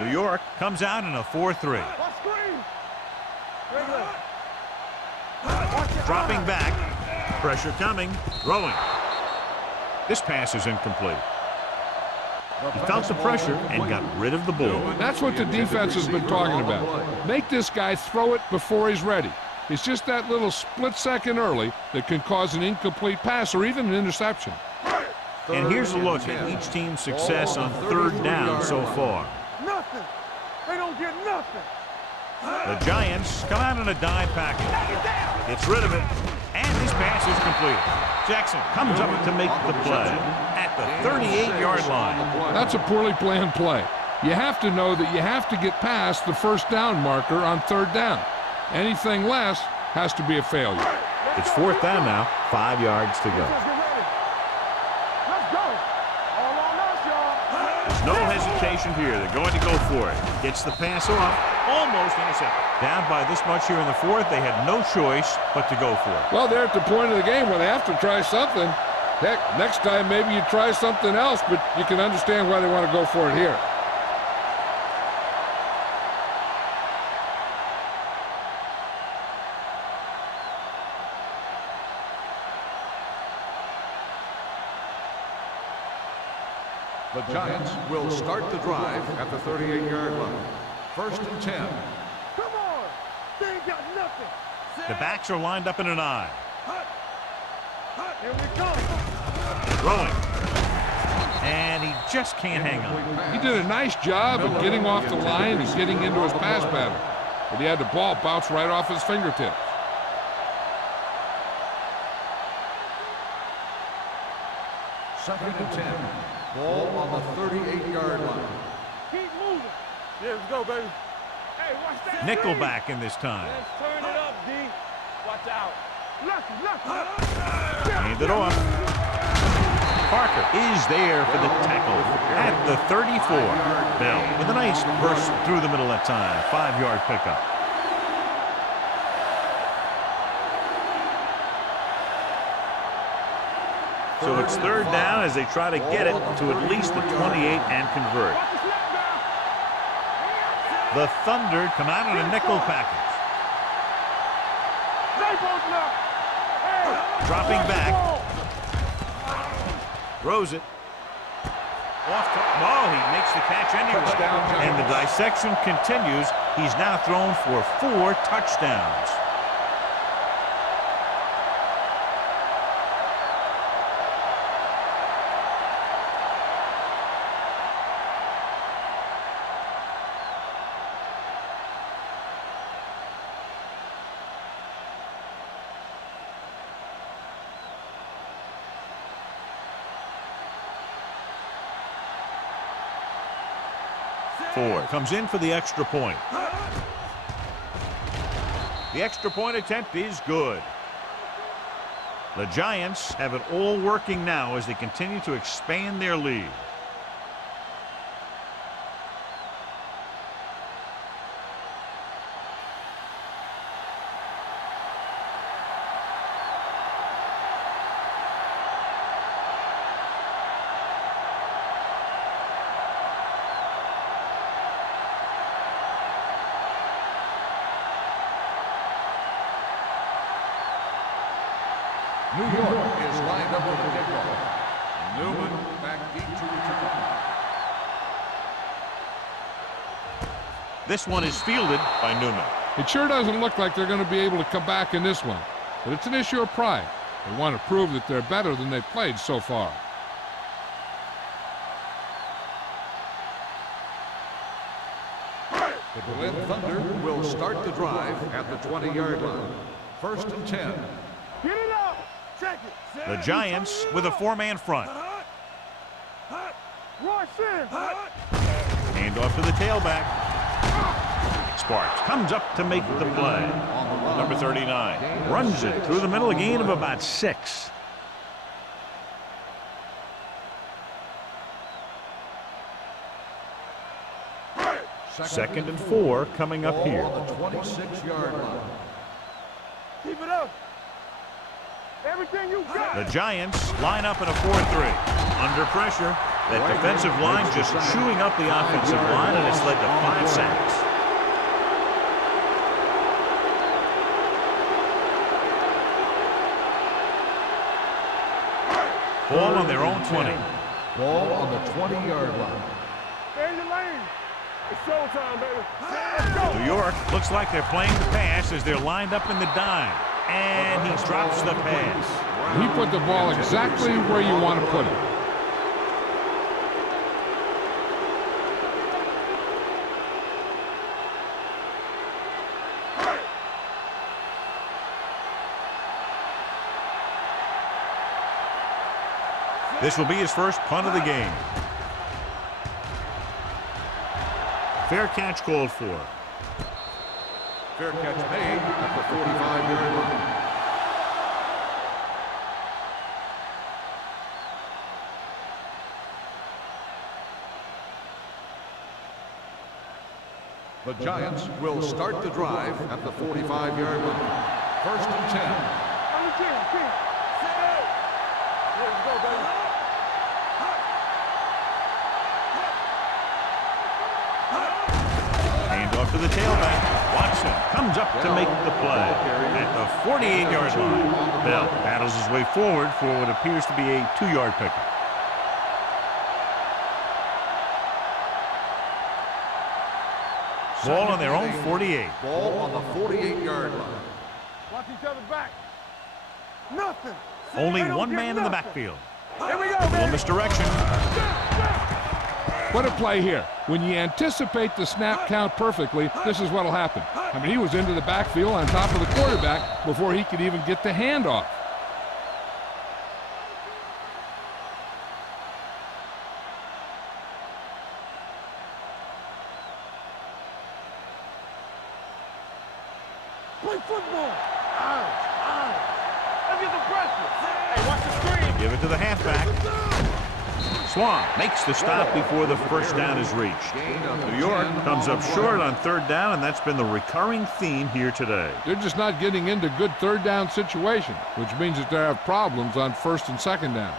New York comes out in a 4-3. Dropping back. Pressure coming. Throwing. This pass is incomplete. He felt the pressure and got rid of the ball. That's what the defense has been talking about. Make this guy throw it before he's ready. It's just that little split second early that can cause an incomplete pass or even an interception. And here's a look at each team's success on third down so far. Nothing. They don't get nothing. The Giants come out in a dime package. Gets rid of it, and this pass is completed. Jackson comes up to make the play at the 38-yard line. That's a poorly planned play. You have to know that you have to get past the first down marker on third down. Anything less has to be a failure. It's fourth down now, 5 yards to go. Let's go. All on us, y'all. There's no hesitation here. They're going to go for it. Gets the pass off, almost intercepted. Down by this much here in the fourth, they had no choice but to go for it. Well, they're at the point of the game where they have to try something. Heck, next time maybe you try something else, but you can understand why they want to go for it here. The Giants will start the drive at the 38-yard line. First and 10. Come on. They ain't got nothing. The backs are lined up in an eye. Here we come. Throwing. And he just can't hang on. He did a nice job of getting off the line and getting into his pass pattern, but he had the ball bounce right off his fingertips. Second and 10. Ball on the 38-yard line. Keep moving. Yeah, let's go, baby. Hey, watch that. Nickelback in this time. Let's turn it up, D. Watch out. Left. Hand it off. Parker is there for the tackle at the 34. Bell with a nice burst through the middle that time. 5-yard pickup. So it's third down as they try to get it to at least the 28 and convert. The Thunder come out in a nickel package. Dropping back. Throws it. Off to, oh, he makes the catch anyway. And the dissection continues. He's now thrown for 4 touchdowns. Ford comes in for the extra point. The extra point attempt is good. The Giants have it all working now as they continue to expand their lead. New York is lined up for the kickoff. Newman back deep to return. This one is fielded by Newman. It sure doesn't look like they're going to be able to come back in this one, but it's an issue of pride. They want to prove that they're better than they've played so far. The Berlin Thunder will start the drive at the 20-yard line. First and 10. Get it up. Check it. The Giants with a 4-man front. Rush in. Hand off to the tailback. Sparks comes up to make the play. Number 39 runs it through the middle, a gain of about 6. Second and 4 coming up here. On the 26-yard line. Keep it up. Everything you got. The Giants line up in a 4-3. Under pressure, that defensive line just chewing up the offensive line, and it's led to 5 sacks. Ball on their own 20. Ball on the 20-yard line. Stay in your lane. It's showtime, baby. Let's go. New York looks like they're playing the pass as they're lined up in the dime. And he drops the pass. He put the ball exactly where you want to put it. This will be his first punt of the game. Fair catch called for. Fair catch made at the 45-yard line. The Giants will start the drive at the 45-yard line. First and 10. On the 10. Let's go, baby. Hand off to the tailback. Watson comes up to make the play at the 48-yard line. Bell battles his way forward for what appears to be a 2-yard pickup. Ball on their own 48. Ball on the 48-yard line. Watch each other back. Nothing. Only They don't one get man in the nothing. backfield. Here we go, A little baby. misdirection. What a play here. When you anticipate the snap count perfectly, this is what'll happen. I mean, he was into the backfield on top of the quarterback before he could even get the handoff. Play football. Let's get the pressure. Hey, watch the screen. Give it to the halfback. Swan makes the stop before the first down is reached. New York comes up short on third down, and that's been the recurring theme here today. They're just not getting into good third down situations, which means that they have problems on first and second down.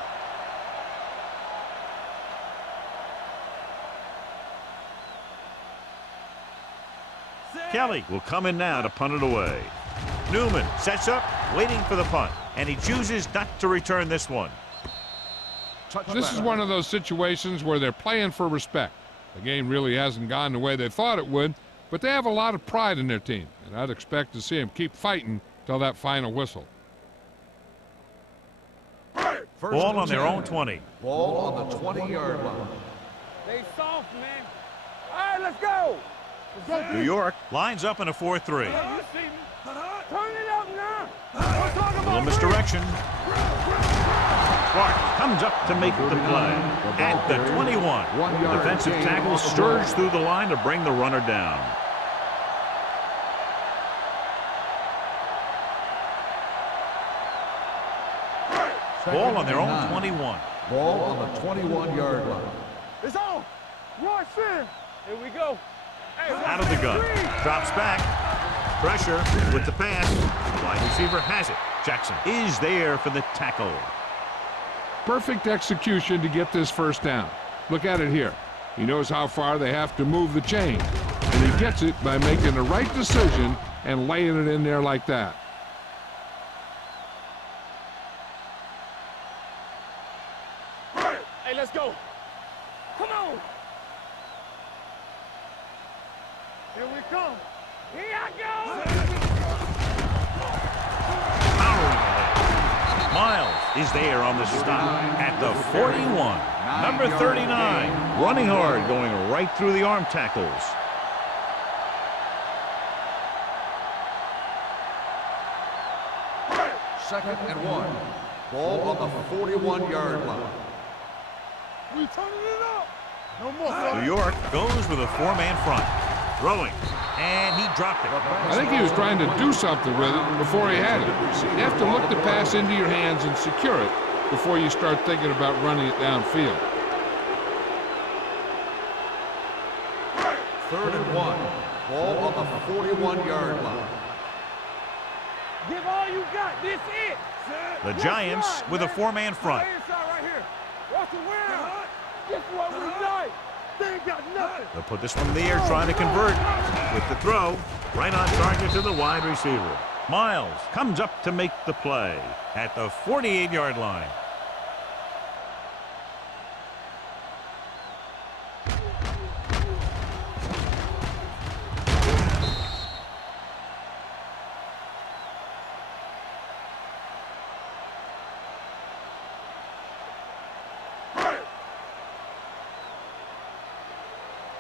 Kelly will come in now to punt it away. Newman sets up, waiting for the punt, and he chooses not to return this one. This is one of those situations where they're playing for respect. The game really hasn't gone the way they thought it would, but they have a lot of pride in their team, and I'd expect to see them keep fighting till that final whistle. Ball on their own 20. Ball on the 20-yard line. They soft, man. All right, let's go. Let's go, New York lines up in a 4-3. You see me? Turn it up now. We're talking A little about misdirection. Clark comes up to make the play at the 21. The defensive tackle surges through the line to bring the runner down. Ball on their own 21. Ball on the 21-yard line. It's on. Rush in. Here we go. Hey, Out of the gun. Drops back. Pressure with the pass. The wide receiver has it. Jackson is there for the tackle. Perfect execution to get this first down. Look at it here. He knows how far they have to move the chain, and he gets it by making the right decision and laying it in there like that. Hey, let's go. Come on. Here we come. Here I go. Miles is there on the stop at the 41. Number 39, running hard, going right through the arm tackles. Second and 1. Ball on the 41-yard line. We turning it up. No more. New York goes with a 4-man front. Throwing. And he dropped it. I think he was trying to do something with it before he had it. You have to look the pass into your hands and secure it before you start thinking about running it downfield. 3rd and 1. Ball on the 41-yard line. Give all you got. This it. The Giants with a 4-man front. Inside right here. Watch the win. Guess what we like? They ain't got nothing. They'll put this one in the air, trying to convert with the throw. Right on target to the wide receiver. Miles comes up to make the play at the 48-yard line.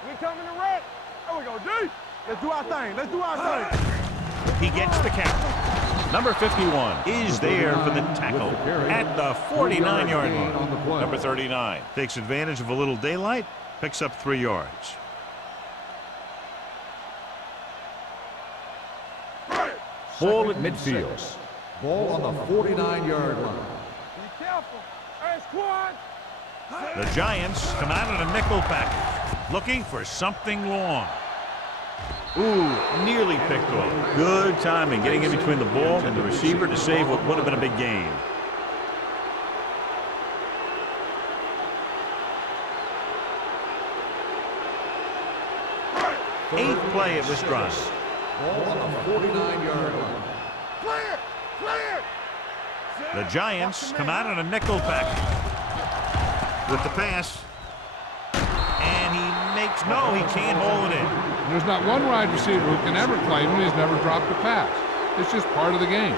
We coming to wreck. There we go, D. Let's do our thing. Let's do our thing. He gets the count. Number 51 is there for the tackle at the 49-yard line. Number 39 takes advantage of a little daylight, picks up 3 yards. Ball at midfield. Ball on the 49-yard line. Be careful. Hey, squad. The Giants come out in a nickel package, looking for something long. Ooh, nearly picked off. Good timing, getting in between the ball and the receiver to save what would have been a big gain. Eighth play of this drive. Ball on the 49-yard line. Clear. Clear. The Giants come out in a nickel package with the pass, and he makes no, he can't hold it in. There's not one wide receiver who can ever claim he's never dropped a pass. It's just part of the game.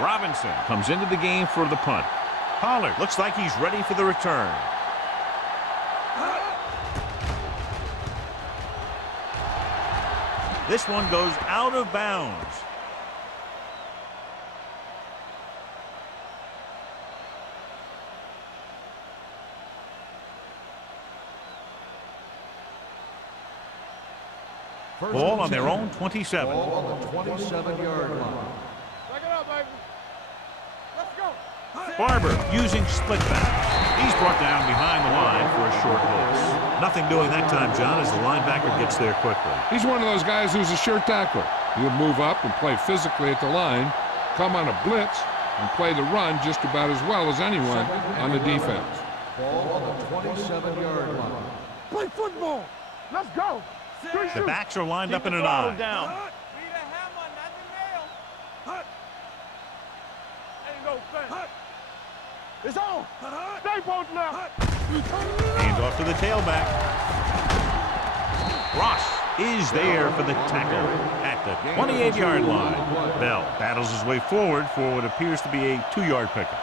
Robinson comes into the game for the punt. Pollard looks like he's ready for the return. This one goes out of bounds. Ball on their own 27. Ball on the 27-yard line. Back it up, baby. Let's go. Barber using split back. He's brought down behind the line for a short loss. Nothing doing that time, John, as the linebacker gets there quickly. He's one of those guys who's a sure tackler. He'll move up and play physically at the line, come on a blitz, and play the run just about as well as anyone on the defense. Ball on the 27-yard line. Play football. Let's go. The backs are lined up in an eye. Down. Be the hammer, not the nail. Ain't no thing. It's on. Stay both now. Hands off to the tailback. Ross is there for the tackle at the 28-yard line. Bell battles his way forward for what appears to be a 2-yard pickup.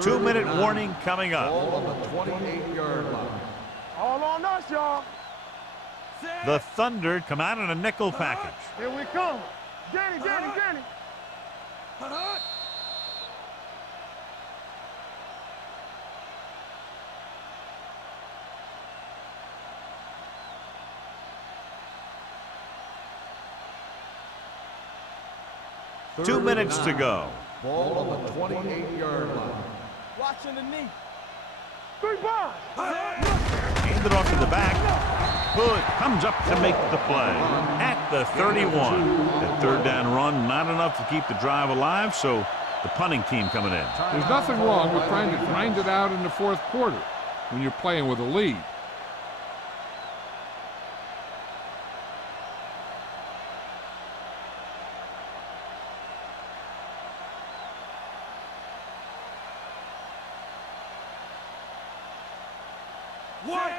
Two-minute warning coming up. Ball on the 28-yard line. All on us, y'all. The Thunder come out in a nickel package. Here we come. Danny. Two minutes to go. Ball on the 28-yard line. Watching the knee. 3 bars. Handed off to the back. Hood comes up to make the play at the 31. That third down run, not enough to keep the drive alive, so the punting team coming in. There's nothing wrong with trying to grind it out in the fourth quarter when you're playing with a lead.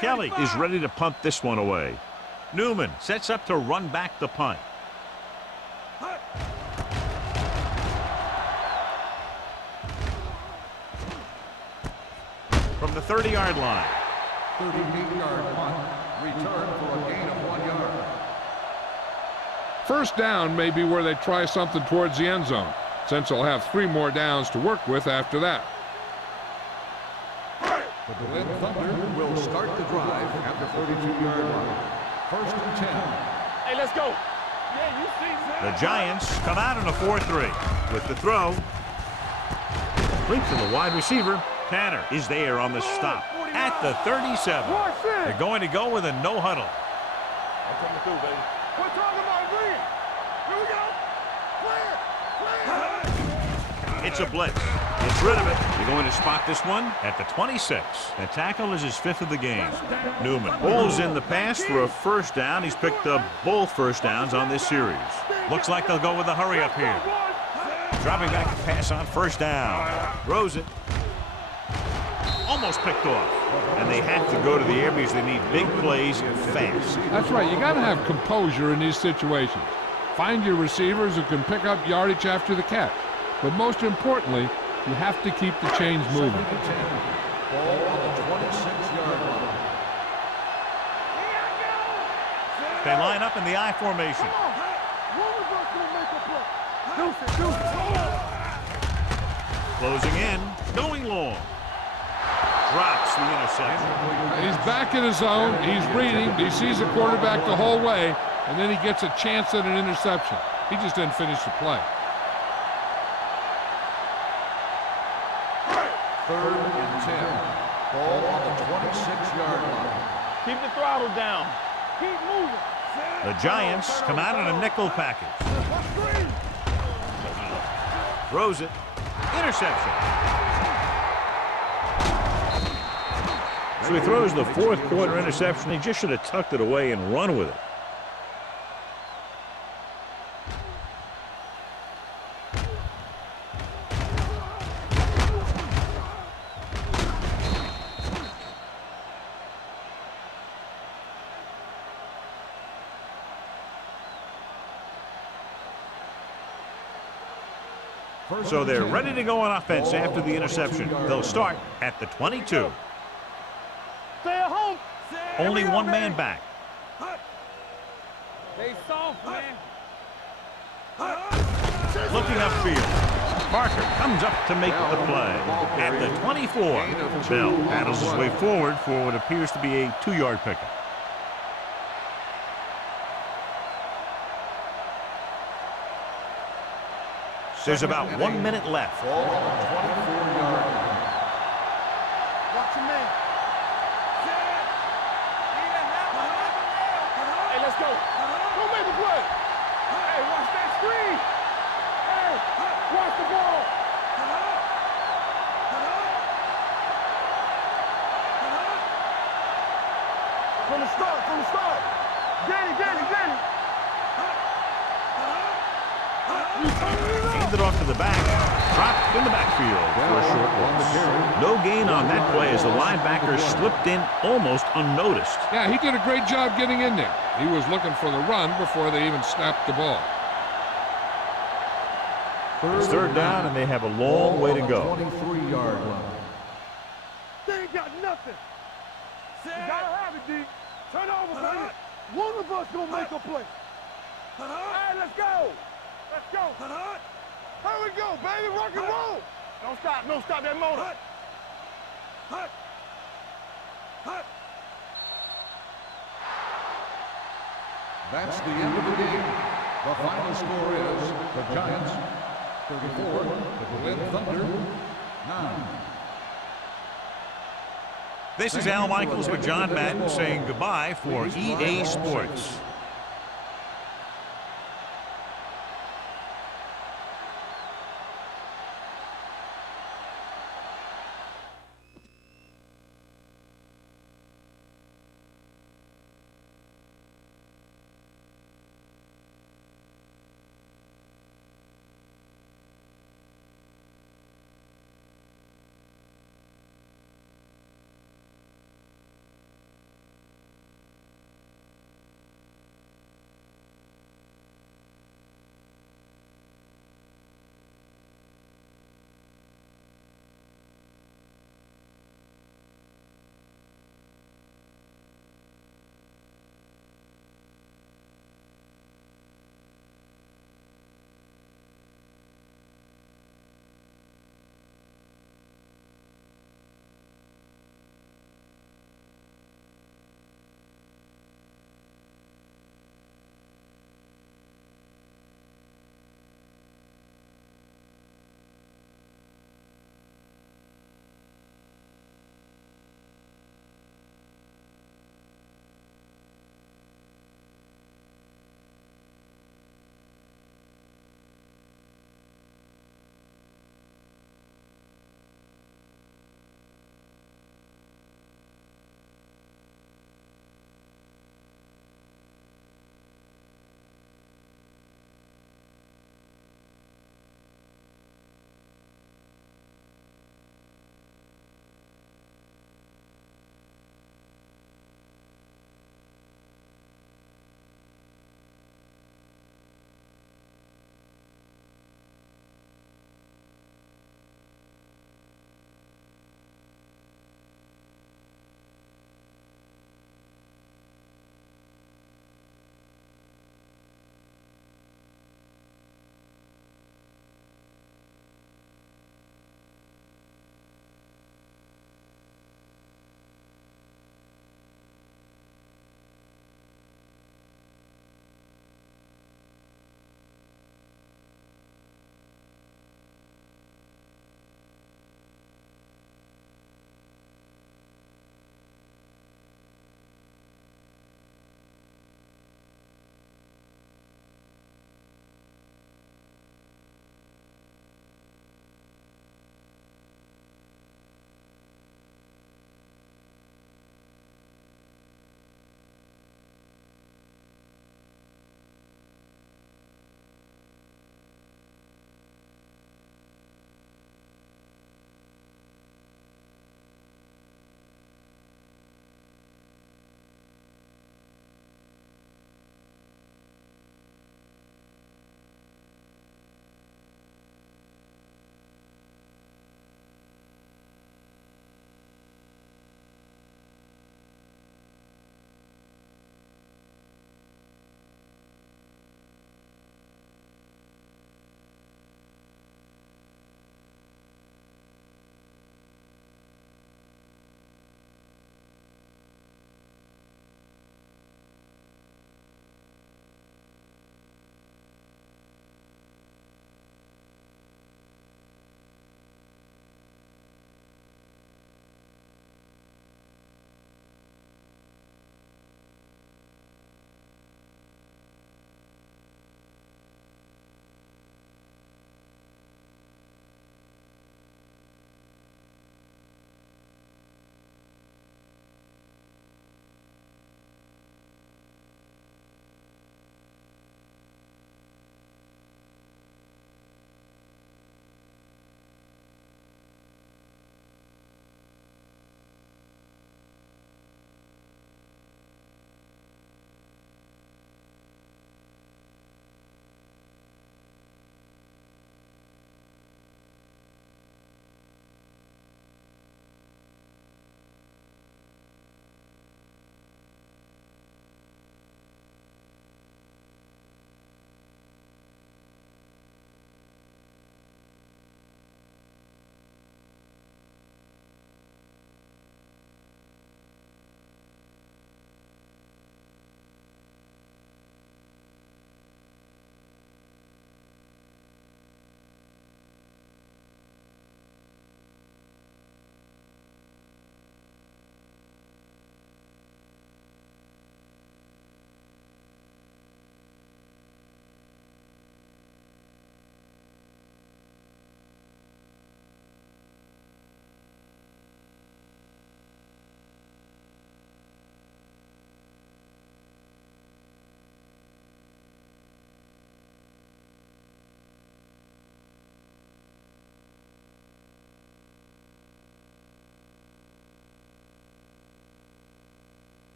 Kelly is ready to punt this one away. Newman sets up to run back the punt. From the 30-yard line. 38-yard punt. Return for a gain of 1 yard. First down may be where they try something towards the end zone, since they'll have 3 more downs to work with after that. The Berlin Thunder will start the drive at the 32-yard line. First and 10. Hey, let's go. Yeah, you see that. The Giants come out in a 4-3 with the throw. Complete to the wide receiver. Tanner is there on the stop at the 37. They're going to go with a no huddle. I'm coming through, baby. We're talking about green. Here we go. Clear. It's a blitz. Gets rid of it. They're going to spot this one at the 26. The tackle is his 5th of the game. Newman pulls in the pass for a first down. He's picked up both first downs on this series. Looks like they'll go with a hurry up here. Dropping back to pass on first down. Throws it. Almost picked off. And they have to go to the air because they need big plays fast. That's right. You got to have composure in these situations. Find your receivers who can pick up yardage after the catch. But most importantly, you have to keep the chains moving. Ball on the 26-yard line. They line up in the I formation. Closing in, going long. Drops the interception. He's back in his zone. He's reading. He sees the quarterback the whole way, and then he gets a chance at an interception. He just didn't finish the play. Third and 10. Ball on the 26-yard line. Keep the throttle down. Keep moving. The Giants come out in a nickel package. Throws it. Interception. So he throws the 4th quarter interception. He just should have tucked it away and run with it. So they're ready to go on offense after the interception. They'll start at the 22. Stay at home. Only one man back. Stay soft, man. Looking upfield. Parker comes up to make the play at the 24. Bell paddles his way forward for what appears to be a 2-yard pickup. There's about 1 minute left. Ball on the 24-yard line. Watch your man. Hey, let's go. Go make the play. Hey, watch that screen. Hey, watch the ball. From the start. Get it. Handed off to the back. Dropped in the backfield for a short loss. No gain on that play as the linebacker slipped in almost unnoticed. Yeah, he did a great job getting in there. He was looking for the run before they even snapped the ball. It's 3rd down, and they have a long way to go. 23-yard line. They ain't got nothing. You gotta have it, D. Turn over, baby. One of us gonna make a play. Hey, let's go. Here we go, baby. Rock and roll. Don't stop that motor. That's the end of the game. The final score is the Giants 34, the Berlin Thunder 9. This is Al Michaels with John Madden saying goodbye for EA Sports.